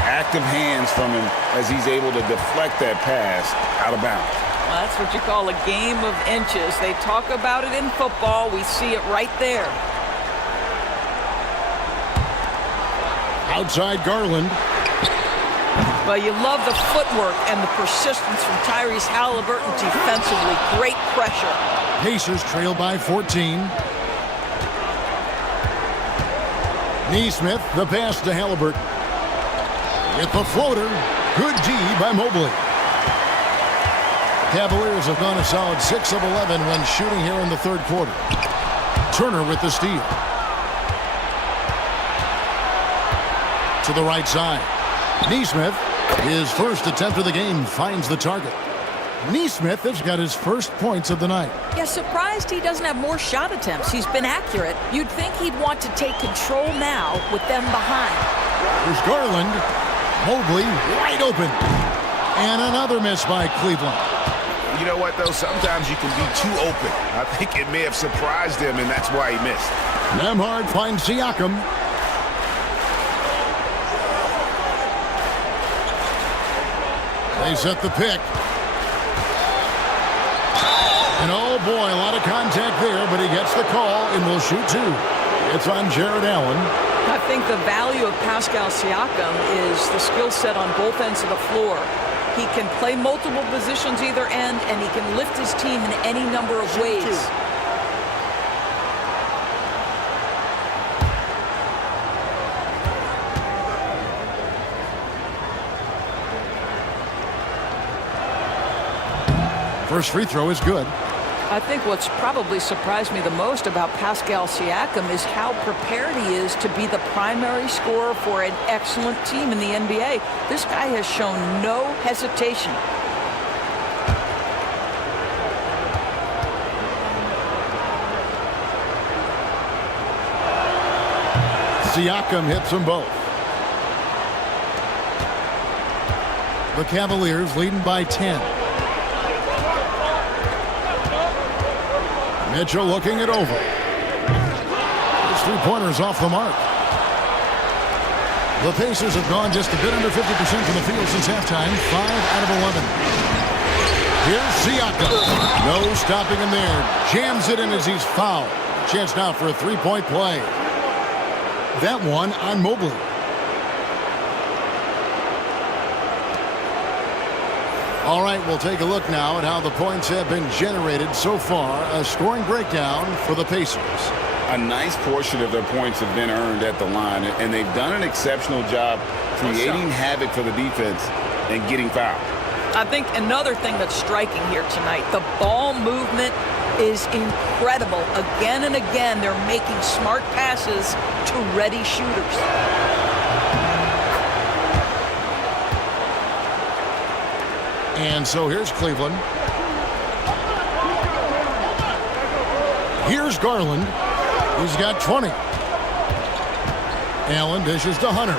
Active hands from him as he's able to deflect that pass out of bounds. Well, that's what you call a game of inches. They talk about it in football. We see it right there. Outside Garland. Well, you love the footwork and the persistence from Tyrese Halliburton defensively. Great pressure. Pacers trail by 14. Neesmith, the pass to Halliburton. With the floater, good D by Mobley. Cavaliers have gone a solid 6 of 11 when shooting here in the third quarter. Turner with the steal. To the right side. Neesmith, his first attempt of the game, finds the target. Neesmith has got his first points of the night. Yeah, surprised he doesn't have more shot attempts. He's been accurate. You'd think he'd want to take control now with them behind. There's Garland. Mobley wide open. And another miss by Cleveland. You know what, though? Sometimes you can be too open. I think it may have surprised him, and that's why he missed. Nembhard finds Siakam. They set the pick. And oh boy, a lot of contact there, but he gets the call and will shoot two. It's on Jared Allen. I think the value of Pascal Siakam is the skill set on both ends of the floor. He can play multiple positions either end, and he can lift his team in any number of ways. First free throw is good. I think what's probably surprised me the most about Pascal Siakam is how prepared he is to be the primary scorer for an excellent team in the NBA. This guy has shown no hesitation. Siakam hits them both. The Cavaliers leading by 10. Mitchell looking it over. His three-pointers off the mark. The Pacers have gone just a bit under 50% from the field since halftime. 5 out of 11. Here's Siakam. No stopping him there. Jams it in as he's fouled. Chance now for a three-point play. That one on Mobley. All right, we'll take a look now at how the points have been generated so far. A scoring breakdown for the Pacers. A nice portion of their points have been earned at the line, and they've done an exceptional job creating havoc for the defense and getting fouled. I think another thing that's striking here tonight, the ball movement is incredible. Again and again, they're making smart passes to ready shooters. And so here's Cleveland. Here's Garland. He's got 20. Allen dishes to Hunter.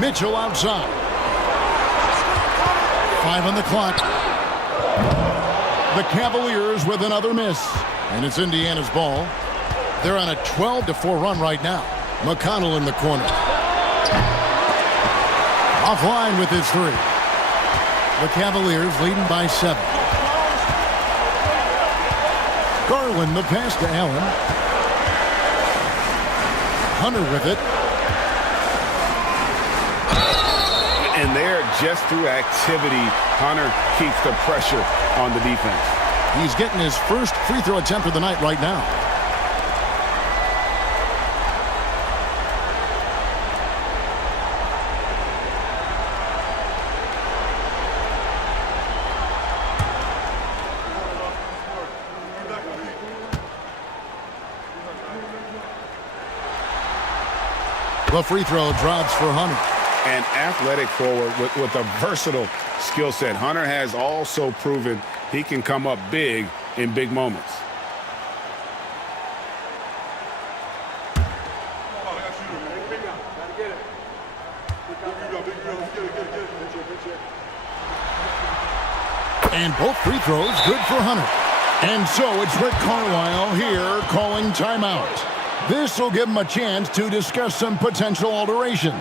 Mitchell outside. 5 on the clock. The Cavaliers with another miss. And it's Indiana's ball. They're on a 12-4 run right now. McConnell in the corner. Offline with his three. The Cavaliers leading by 7. Garland the pass to Allen. Hunter with it. And there, just through activity, Hunter keeps the pressure on the defense. He's getting his first free throw attempt of the night right now. The free throw drops for Hunter. An athletic forward with a versatile skill set. Hunter has also proven he can come up big in big moments. And both free throws good for Hunter. And so it's Rick Carlisle here calling timeout. This will give him a chance to discuss some potential alterations.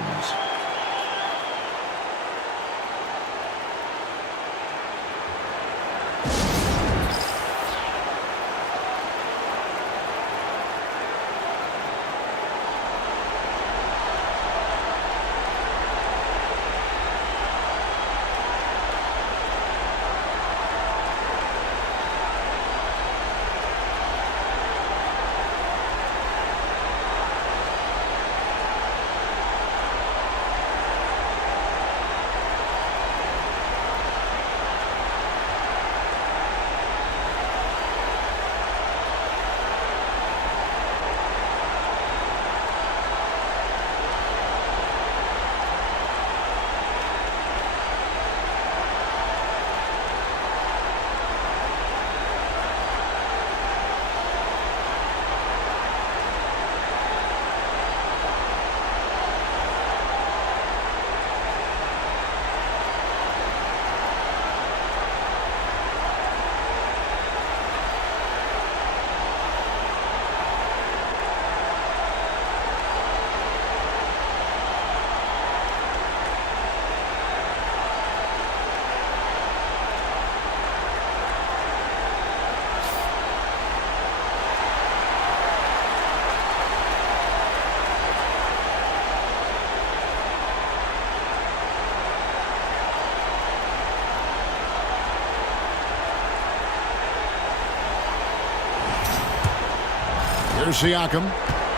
Here's Siakam.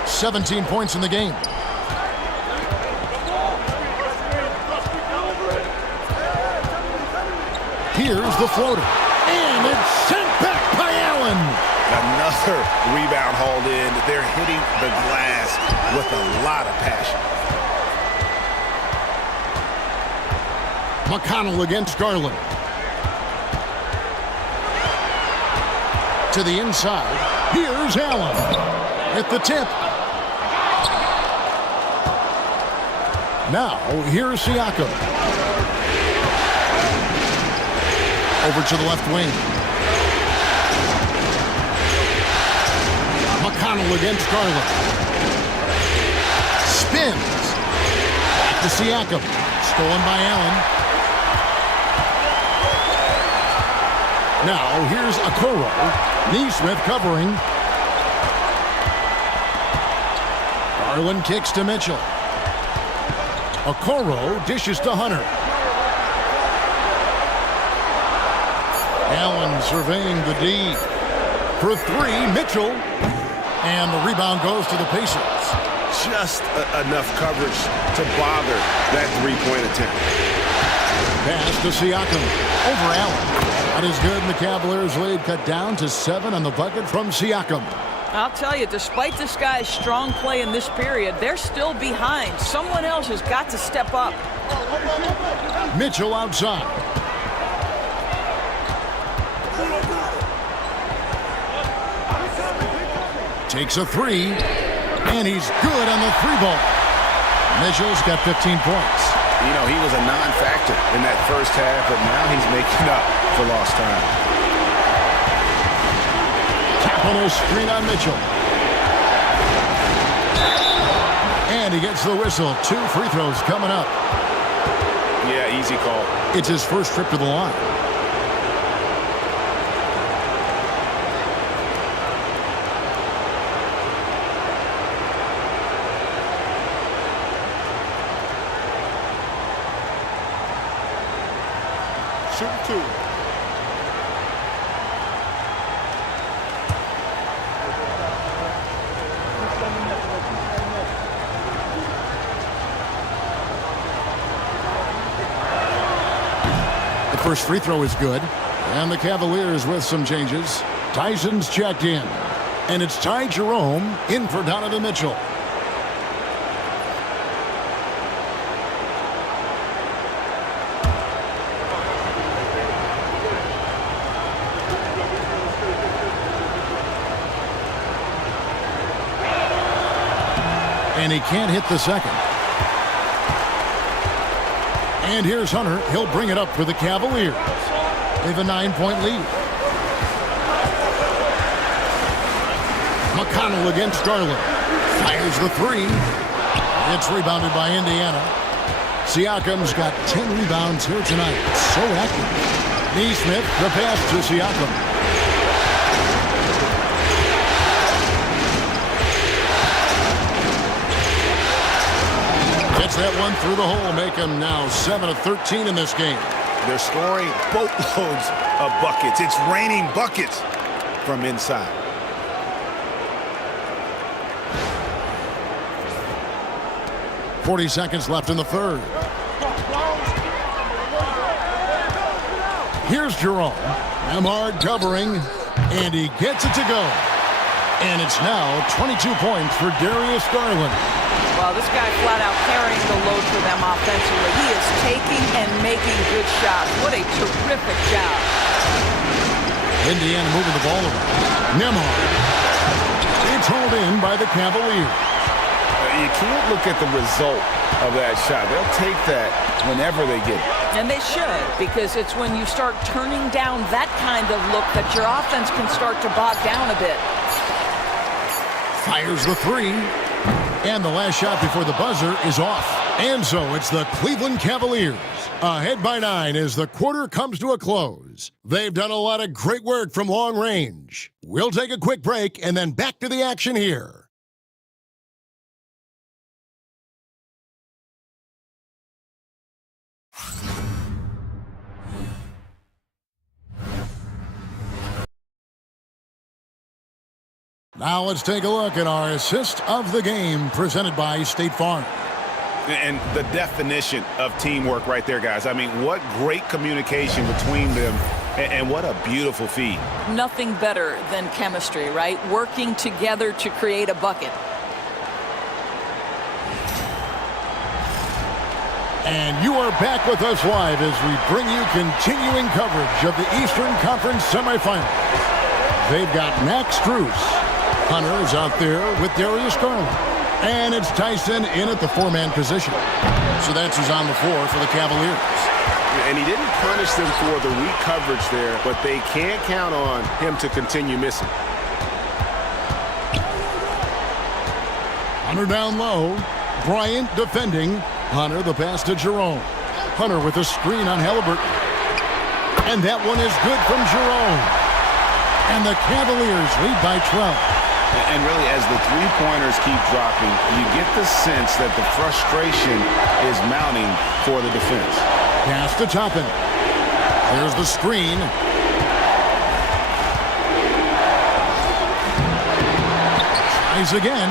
17 points in the game. Here's the floater. And it's sent back by Allen. Another rebound hauled in. They're hitting the glass with a lot of passion. McConnell against Garland. To the inside. Here's Allen. At the tip. Now, here's Siakam. Over to the left wing. McConnell against Garland. Spins. Back to Siakam. Stolen by Allen. Now, here's Okoro. Neesmith covering. Garland kicks to Mitchell. Okoro dishes to Hunter. Allen surveying the D. For three, Mitchell. And the rebound goes to the Pacers. Just enough coverage to bother that three-point attempt. Pass to Siakam. Over Allen. That is good, and the Cavaliers lead cut down to 7 on the bucket from Siakam. I'll tell you, despite this guy's strong play in this period, they're still behind. Someone else has got to step up. Mitchell outside. Takes a three, and he's good on the three ball. Mitchell's got 15 points. You know, he was a non-factor in that first half, but now he's making up for lost time. Tap on a screen on Mitchell. And he gets the whistle. 2 free throws coming up. Yeah, easy call. It's his first trip to the line. Shoot 2. The first free throw is good. And the Cavaliers with some changes. Tyson's checked in. And it's Ty Jerome in for Donovan Mitchell. And he can't hit the second. And here's Hunter. He'll bring it up for the Cavaliers. They have a 9-point lead. McConnell against Garland. Fires the three. It's rebounded by Indiana. Siakam's got 10 rebounds here tonight. So active. Neesmith, the pass to Siakam. Gets that one through the hole, make him now 7 of 13 in this game. They're scoring boatloads of buckets. It's raining buckets from inside. .40 left in the third. Here's Jerome. Nemhard covering, and he gets it to go. And it's now 22 points for Darius Garland. Well, this guy flat out carrying the load for them offensively. He is taking and making good shots. What a terrific job. Indiana moving the ball around. Nemhard. It's hauled in by the Cavaliers. You can't look at the result of that shot. They'll take that whenever they get it. And they should, because it's when you start turning down that kind of look that your offense can start to bog down a bit. Fires the three. And the last shot before the buzzer is off. And so it's the Cleveland Cavaliers ahead by 9 as the quarter comes to a close. They've done a lot of great work from long range. We'll take a quick break and then back to the action here. Now let's take a look at our assist of the game presented by State Farm. And the definition of teamwork right there, guys. I mean, what great communication between them, and what a beautiful feed. Nothing better than chemistry, right? Working together to create a bucket. And you are back with us live as we bring you continuing coverage of the Eastern Conference semifinals. They've got Max Strus. Hunter is out there with Darius Garland. And it's Tyson in at the four-man position. So that's who's on the floor for the Cavaliers. And he didn't punish them for the weak coverage there, but they can't count on him to continue missing. Hunter down low. Bryant defending. Hunter the pass to Jerome. Hunter with a screen on Halliburton. And that one is good from Jerome. And the Cavaliers lead by 12. And really, as the three-pointers keep dropping, you get the sense that the frustration is mounting for the defense. Pass to Toppin. There's the screen. Tries again,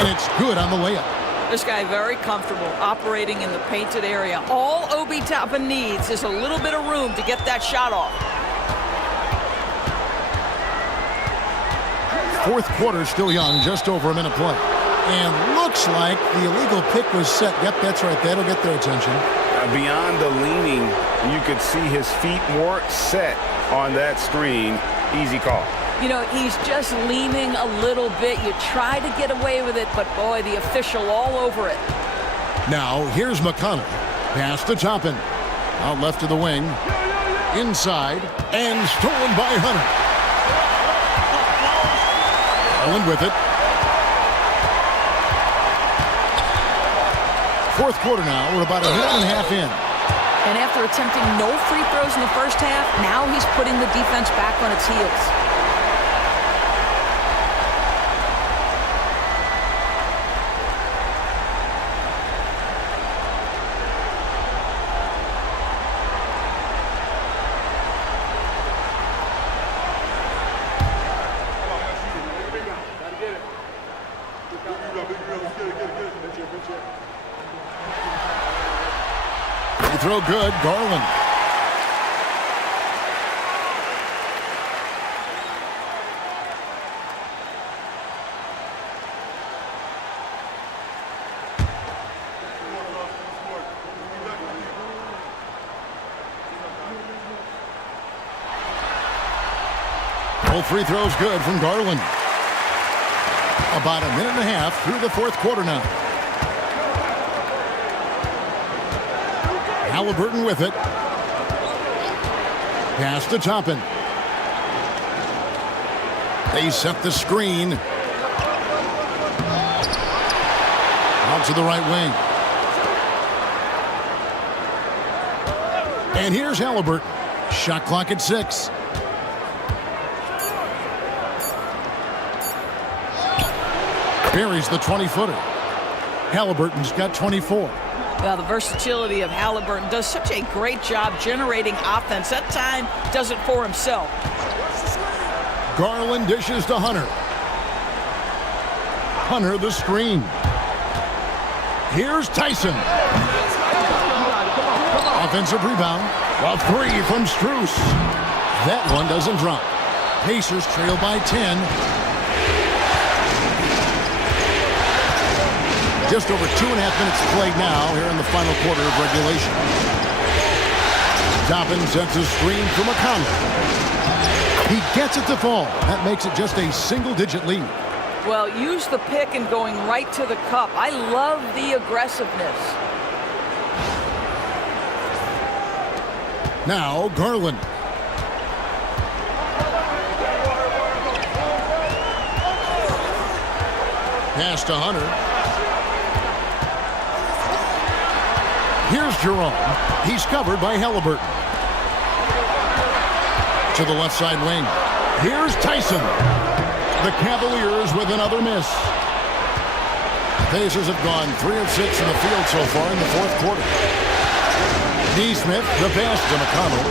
and it's good on the layup. This guy very comfortable operating in the painted area. All Obi Toppin needs is a little bit of room to get that shot off. Fourth quarter still young, just over a minute play. And looks like the illegal pick was set. Yep, that's right. That'll get their attention. Beyond the leaning, you could see his feet more set on that screen. Easy call. You know, he's just leaning a little bit. You try to get away with it, but boy, the official all over it. Now, here's McConnell. Pass to Toppin. Out left to the wing. Inside. And stolen by Hunter. Garland with it. Fourth quarter now. We're about a minute and a half in. And after attempting no free throws in the first half, now he's putting the defense back on its heels. Throw good, Garland. Both free throws good from Garland. About a minute and a half through the fourth quarter now. Halliburton with it. Pass to Toppin. They set the screen. Out to the right wing. And here's Halliburton. Shot clock at 6. Buries the 20-footer. Halliburton's got 24. Well, the versatility of Halliburton does such a great job generating offense. At time, does it for himself. Garland dishes to Hunter. Hunter the screen. Here's Tyson. Offensive rebound. A three from Strus. That one doesn't drop. Pacers trail by 10. Just over 2.5 minutes played now here in the final quarter of regulation. Toppin sets a screen for McConnell. He gets it to fall. That makes it just a single-digit lead. Well, use the pick and going right to the cup. I love the aggressiveness. Now, Garland. Pass to Hunter. Here's Jerome. He's covered by Halliburton. To the left side wing. Here's Tyson. The Cavaliers with another miss. Pacers have gone 3 of 6 in the field so far in the fourth quarter. Neesmith, the pass to McConnell.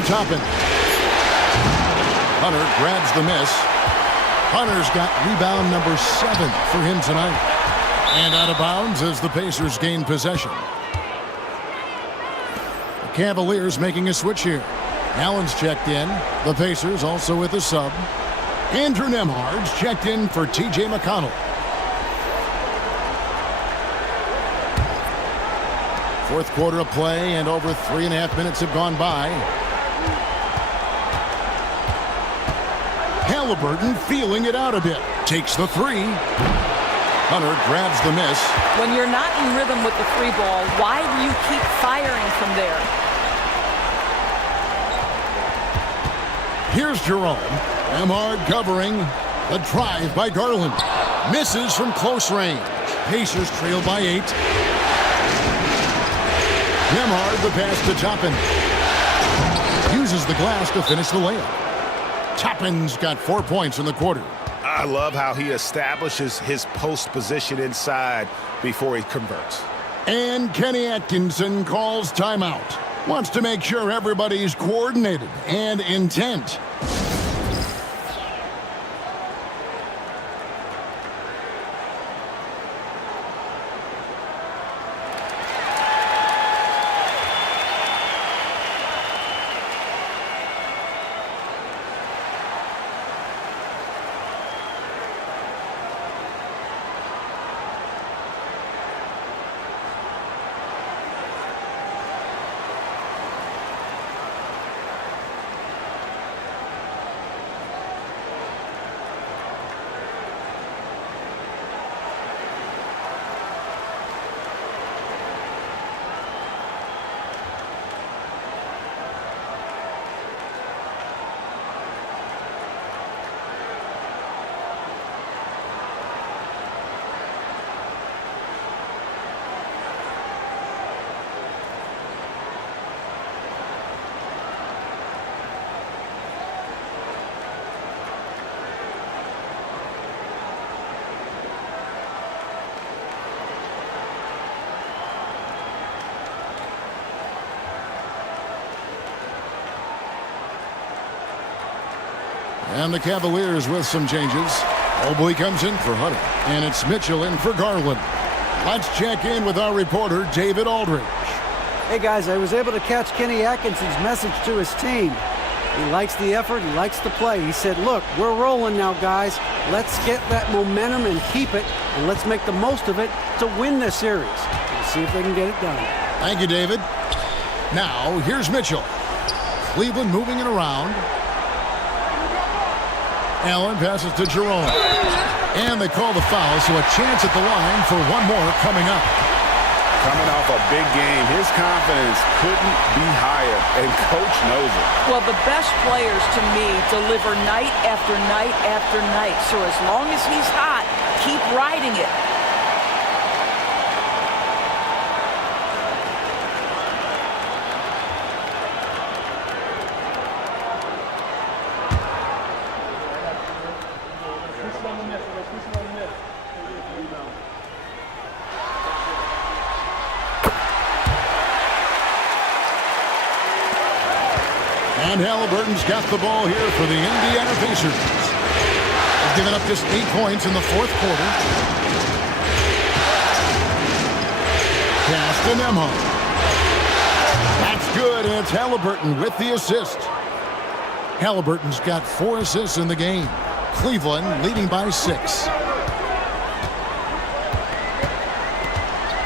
to Toppin. Hunter grabs the miss. Hunter's got rebound number 7 for him tonight. And out of bounds as the Pacers gain possession. The Cavaliers making a switch here. Allen's checked in. The Pacers also with a sub. Andrew Nembhard's checked in for T.J. McConnell. Fourth quarter of play, and over 3.5 minutes have gone by. Halliburton feeling it out a bit. Takes the three. Hunter grabs the miss. When you're not in rhythm with the three ball, why do you keep firing from there? Here's Jerome. Nembhard covering. The drive by Garland. Misses from close range. Pacers trail by 8. Nembhard the pass to Toppin. Uses the glass to finish the layup. Toppin's got 4 points in the quarter. I love how he establishes his post position inside before he converts. And Kenny Atkinson calls timeout. Wants to make sure everybody's coordinated and intent. And the Cavaliers with some changes. Mobley comes in for Hunter. And it's Mitchell in for Garland. Let's check in with our reporter, David Aldridge. Hey, guys, I was able to catch Kenny Atkinson's message to his team. He likes the effort. He likes the play. He said, look, we're rolling now, guys. Let's get that momentum and keep it, and let's make the most of it to win this series. We'll see if they can get it done. Thank you, David. Now, here's Mitchell. Cleveland moving it around. Allen passes to Jerome. And they call the foul, so a chance at the line for one more coming up. Coming off a big game, his confidence couldn't be higher, and Coach knows it. Well, the best players, to me, deliver night after night after night. So as long as he's hot, keep riding it. And Halliburton's got the ball here for the Indiana Pacers. They've given up just 8 points in the fourth quarter. Pass to Nembhard. That's good, and it's Halliburton with the assist. Halliburton's got 4 assists in the game. Cleveland leading by 6.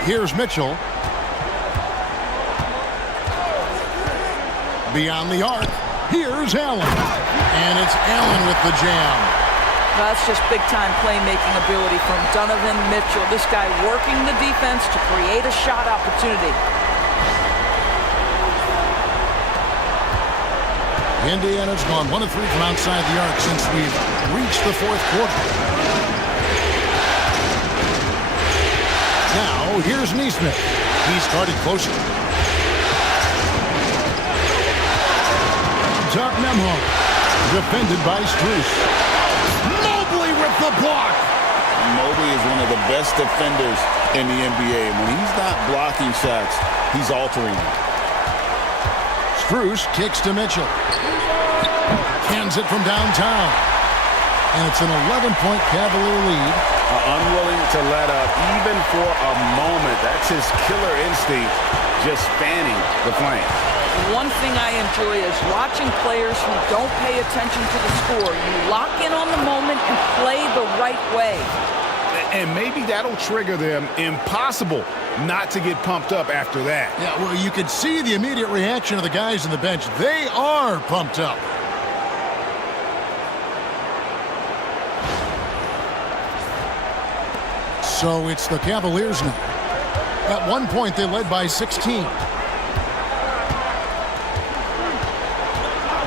Here's Mitchell. Beyond the arc, here's Allen. And it's Allen with the jam. That's just big-time playmaking ability from Donovan Mitchell. This guy working the defense to create a shot opportunity. Indiana's gone 1 of 3 from outside the arc since we've reached the fourth quarter. Now, here's Nesmith. He started closer. Top Nembhard, defended by Strus. Mobley with the block. Mobley is one of the best defenders in the NBA. When he's not blocking shots, he's altering them. Strus kicks to Mitchell. Cans it from downtown. And it's an 11-point Cavalier lead. Unwilling to let up even for a moment. That's his killer instinct, just fanning the flame. One thing I enjoy is watching players who don't pay attention to the score. You lock in on the moment and play the right way. And maybe that'll trigger them. Impossible not to get pumped up after that. Yeah, well, you could see the immediate reaction of the guys on the bench. They are pumped up. So it's the Cavaliers now. At one point, they led by 16.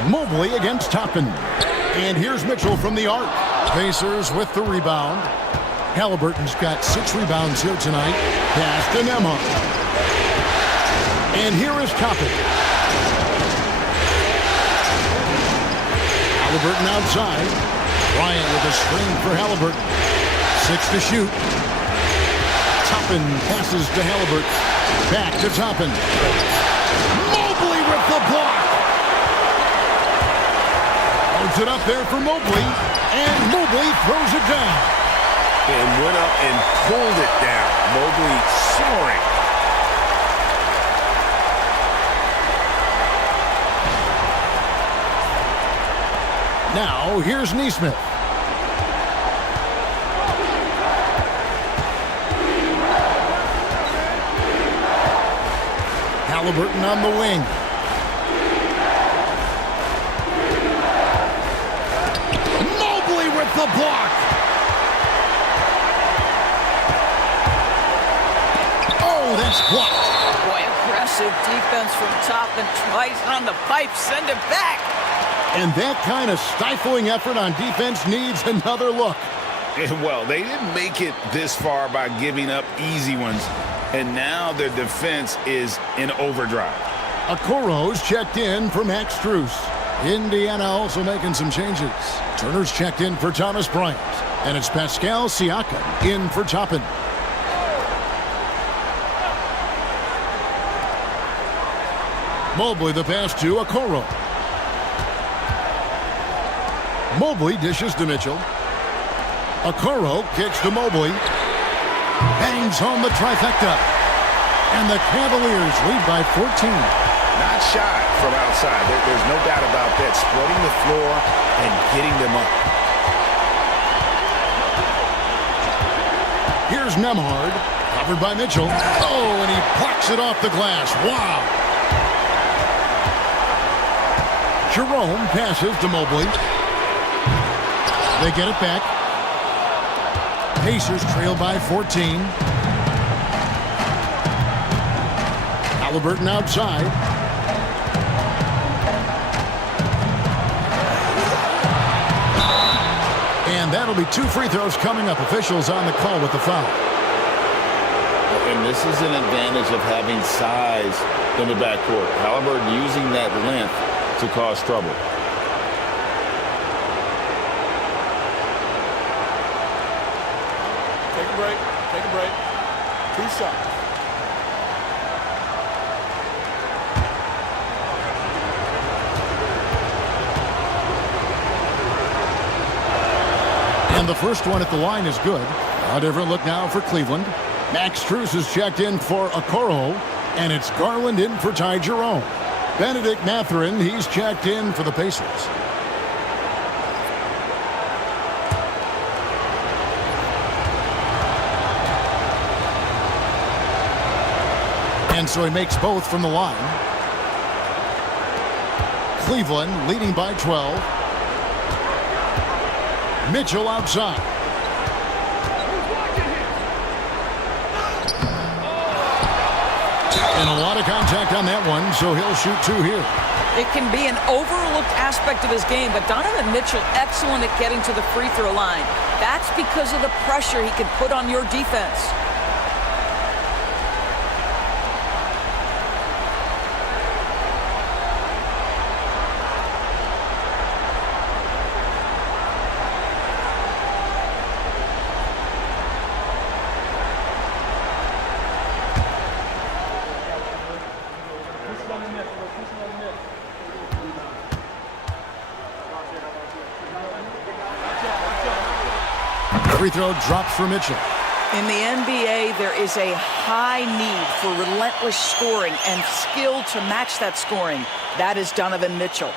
Mobley against Toppin. And here's Mitchell from the arc. Pacers with the rebound. Halliburton's got 6 rebounds here tonight. Pass to Nembhard. And here is Toppin. Halliburton outside. Bryant with a screen for Halliburton. 6 to shoot. Toppin passes to Halliburton. Back to Toppin. Mobley with the block. Holds it up there for Mobley. And Mobley throws it down. And went up and pulled it down. Mobley soaring. Now, here's Nesmith. Halliburton on the wing. Mobley with the block. Oh, that's blocked. Boy, aggressive defense from Toppin. Twice on the pipe. Send it back. And that kind of stifling effort on defense needs another look. Well, they didn't make it this far by giving up easy ones. And now their defense is in overdrive. Okoro's checked in for Max Strus. Indiana also making some changes. Turner's checked in for Thomas Bryant. And it's Pascal Siakam in for Toppin. Mobley the pass to Okoro. Mobley dishes to Mitchell. Okoro kicks to Mobley. Bangs home the trifecta. And the Cavaliers lead by 14. Not shy from outside. There's no doubt about that. Spreading the floor and getting them up. Here's Nembhard. Covered by Mitchell. Oh, and he plucks it off the glass. Wow. Jerome passes to Mobley. They get it back. Pacers trail by 14. Halliburton outside. And that'll be 2 free throws coming up. Officials on the call with the foul. And this is an advantage of having size in the backcourt. Halliburton using that length to cause trouble. Take a break. Take a break. 2 shots. And the first one at the line is good. A different look now for Cleveland. Max Strus is checked in for Okoro. And it's Garland in for Ty Jerome. Benedict Mathurin, he's checked in for the Pacers. And so he makes both from the line. Cleveland leading by 12. Mitchell outside. And a lot of contact on that one, so he'll shoot 2 here. It can be an overlooked aspect of his game, but Donovan Mitchell excellent at getting to the free throw line. That's because of the pressure he can put on your defense. free throw drops for Mitchell. In the NBA, there is a high need for relentless scoring and skill to match that scoring. That is Donovan Mitchell.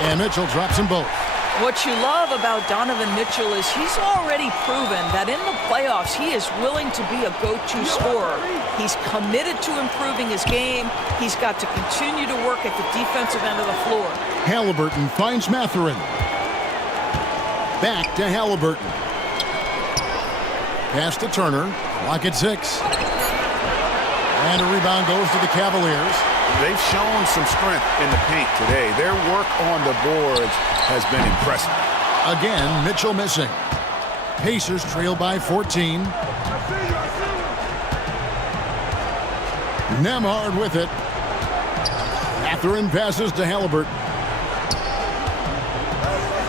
And Mitchell drops them both. What you love about Donovan Mitchell is he's already proven that in the playoffs he is willing to be a go-to scorer. He's committed to improving his game. He's got to continue to work at the defensive end of the floor. Halliburton finds Mathurin. Back to Halliburton. Pass to Turner. Clock at 6. And a rebound goes to the Cavaliers. They've shown some strength in the paint today. Their work on the boards has been impressive. Again, Mitchell missing. Pacers trail by 14. Nembhard with it. Mathurin passes to Halliburton.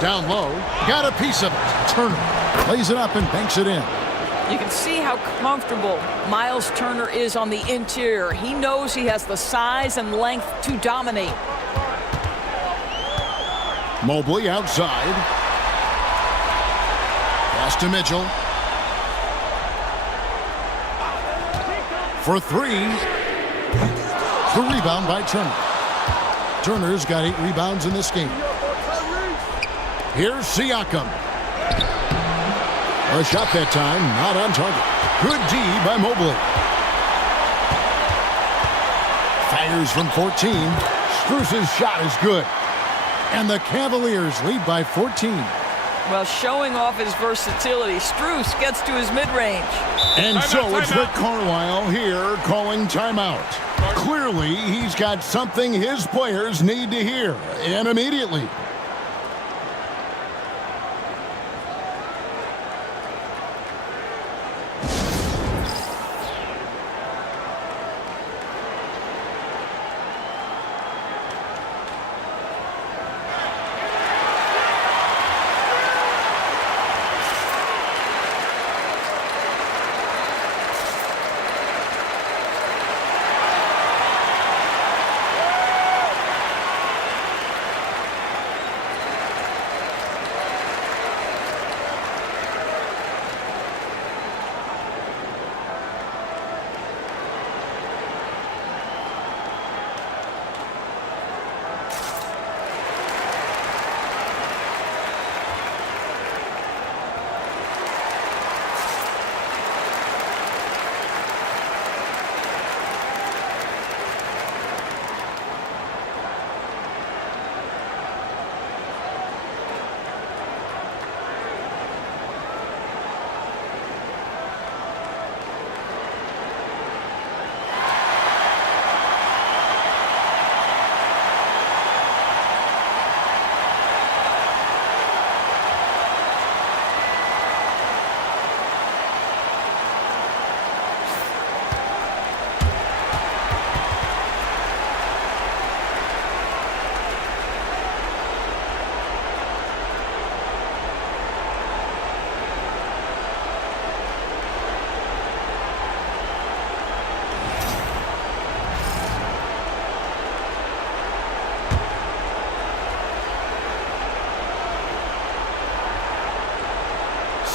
Down low. Got a piece of it. Turner plays it up and banks it in. You can see how comfortable Miles Turner is on the interior. He knows he has the size and length to dominate. Mobley outside. Pass to Mitchell. For 3. The rebound by Turner. Turner's got 8 rebounds in this game. Here's Siakam. A shot that time, not on target. Good D by Mobley. Fires from 14. Strus's shot is good. And the Cavaliers lead by 14. Well, showing off his versatility, Strus gets to his mid-range. And so it's Rick Carlisle here calling timeout. Clearly, he's got something his players need to hear, and immediately.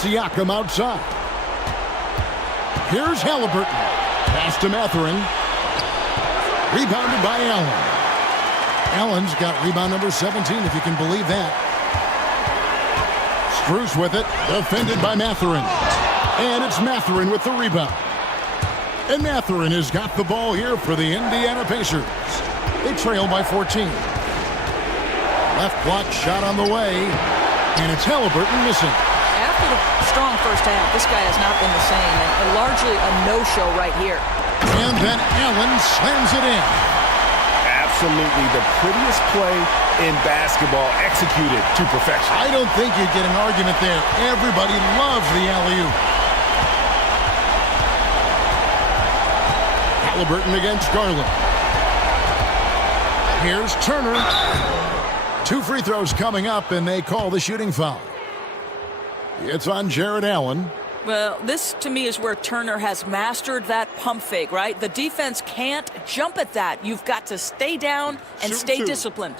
Siakam outside. Here's Halliburton. Pass to Mathurin. Rebounded by Allen. Allen's got rebound number 17, if you can believe that. Strus with it. Defended by Mathurin. And it's Mathurin with the rebound. And Mathurin has got the ball here for the Indiana Pacers. They trail by 14. Left block shot on the way. And it's Halliburton missing. After the strong first half, this guy has not been the same, and largely a no-show right here. And then Allen slams it in. Absolutely the prettiest play in basketball, executed to perfection. I don't think you'd get an argument there. Everybody loves the alley-oop. Halliburton against Garland. Here's Turner. 2 free throws coming up, and they call the shooting foul. It's on Jared Allen. Well, this to me is where Turner has mastered that pump fake, right? The defense can't jump at that. You've got to stay down and stay disciplined.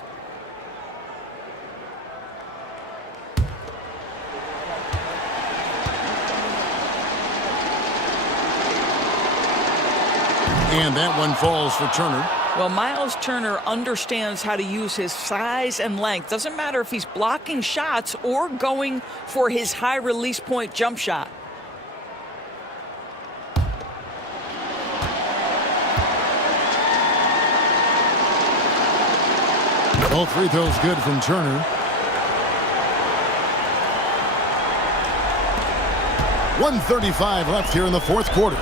And that one falls for Turner. Well, Miles Turner understands how to use his size and length. Doesn't matter if he's blocking shots or going for his high release point jump shot. All free throws good from Turner. 1:35 left here in the fourth quarter.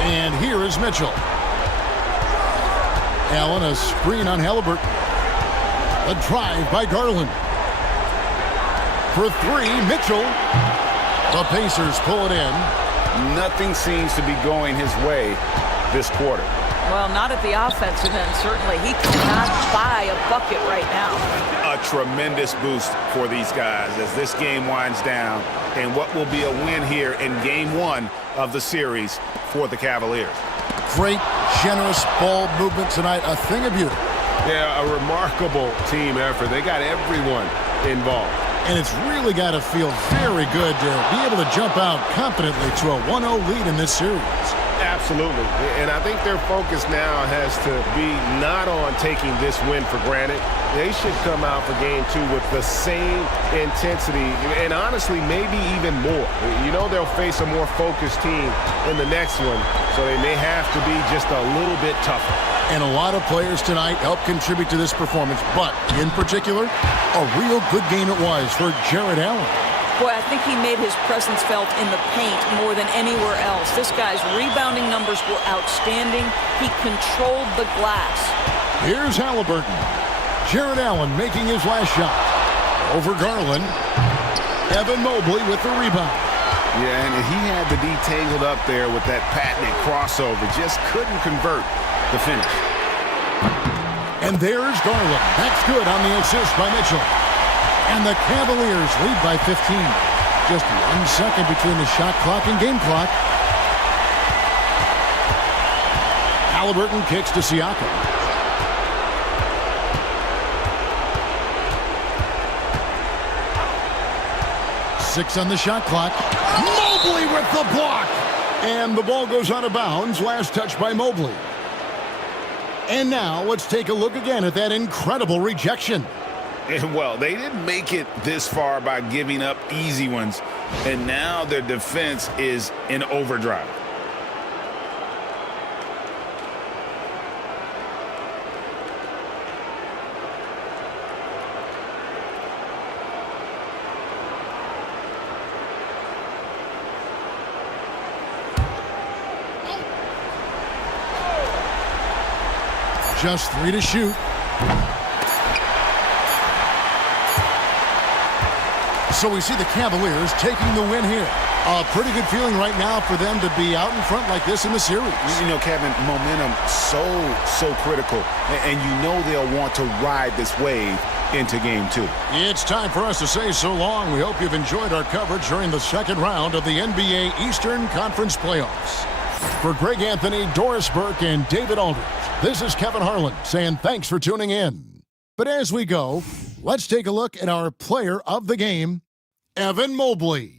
And here is Mitchell. Allen, a screen on Halliburton. A drive by Garland. For three, Mitchell. The Pacers pull it in. Nothing seems to be going his way this quarter. Well, not at the offensive end, certainly. He cannot buy a bucket right now. A tremendous boost for these guys as this game winds down and what will be a win here in game one of the series for the Cavaliers. Great, generous ball movement tonight. A thing of beauty. Yeah, a remarkable team effort. They got everyone involved. And it's really got to feel very good to be able to jump out confidently to a 1-0 lead in this series. Absolutely. And I think their focus now has to be not on taking this win for granted. They should come out for game two with the same intensity and honestly maybe even more. You know they'll face a more focused team in the next one, so they may have to be just a little bit tougher. And a lot of players tonight helped contribute to this performance, but in particular, a real good game it was for Jared Allen. Boy, I think he made his presence felt in the paint more than anywhere else. This guy's rebounding numbers were outstanding. He controlled the glass. Here's Halliburton. Jared Allen making his last shot. Over Garland. Evan Mobley with the rebound. Yeah, and he had the D tangled up there with that patented crossover. Just couldn't convert the finish. And there's Garland. That's good on the assist by Mitchell. And the Cavaliers lead by 15. Just 1 second between the shot clock and game clock. Halliburton kicks to Siakam. Six on the shot clock. Mobley with the block. And the ball goes out of bounds. Last touch by Mobley. And now let's take a look again at that incredible rejection. And well, they didn't make it this far by giving up easy ones, and now their defense is in overdrive. Just 3 to shoot. So we see the Cavaliers taking the win here. A pretty good feeling right now for them to be out in front like this in the series. You know, Kevin, momentum so critical, and you know they'll want to ride this wave into game two. It's time for us to say so long. We hope you've enjoyed our coverage during the second round of the NBA Eastern Conference Playoffs. For Greg Anthony, Doris Burke, and David Aldridge, this is Kevin Harlan saying thanks for tuning in. But as we go, let's take a look at our player of the game, Evan Mobley.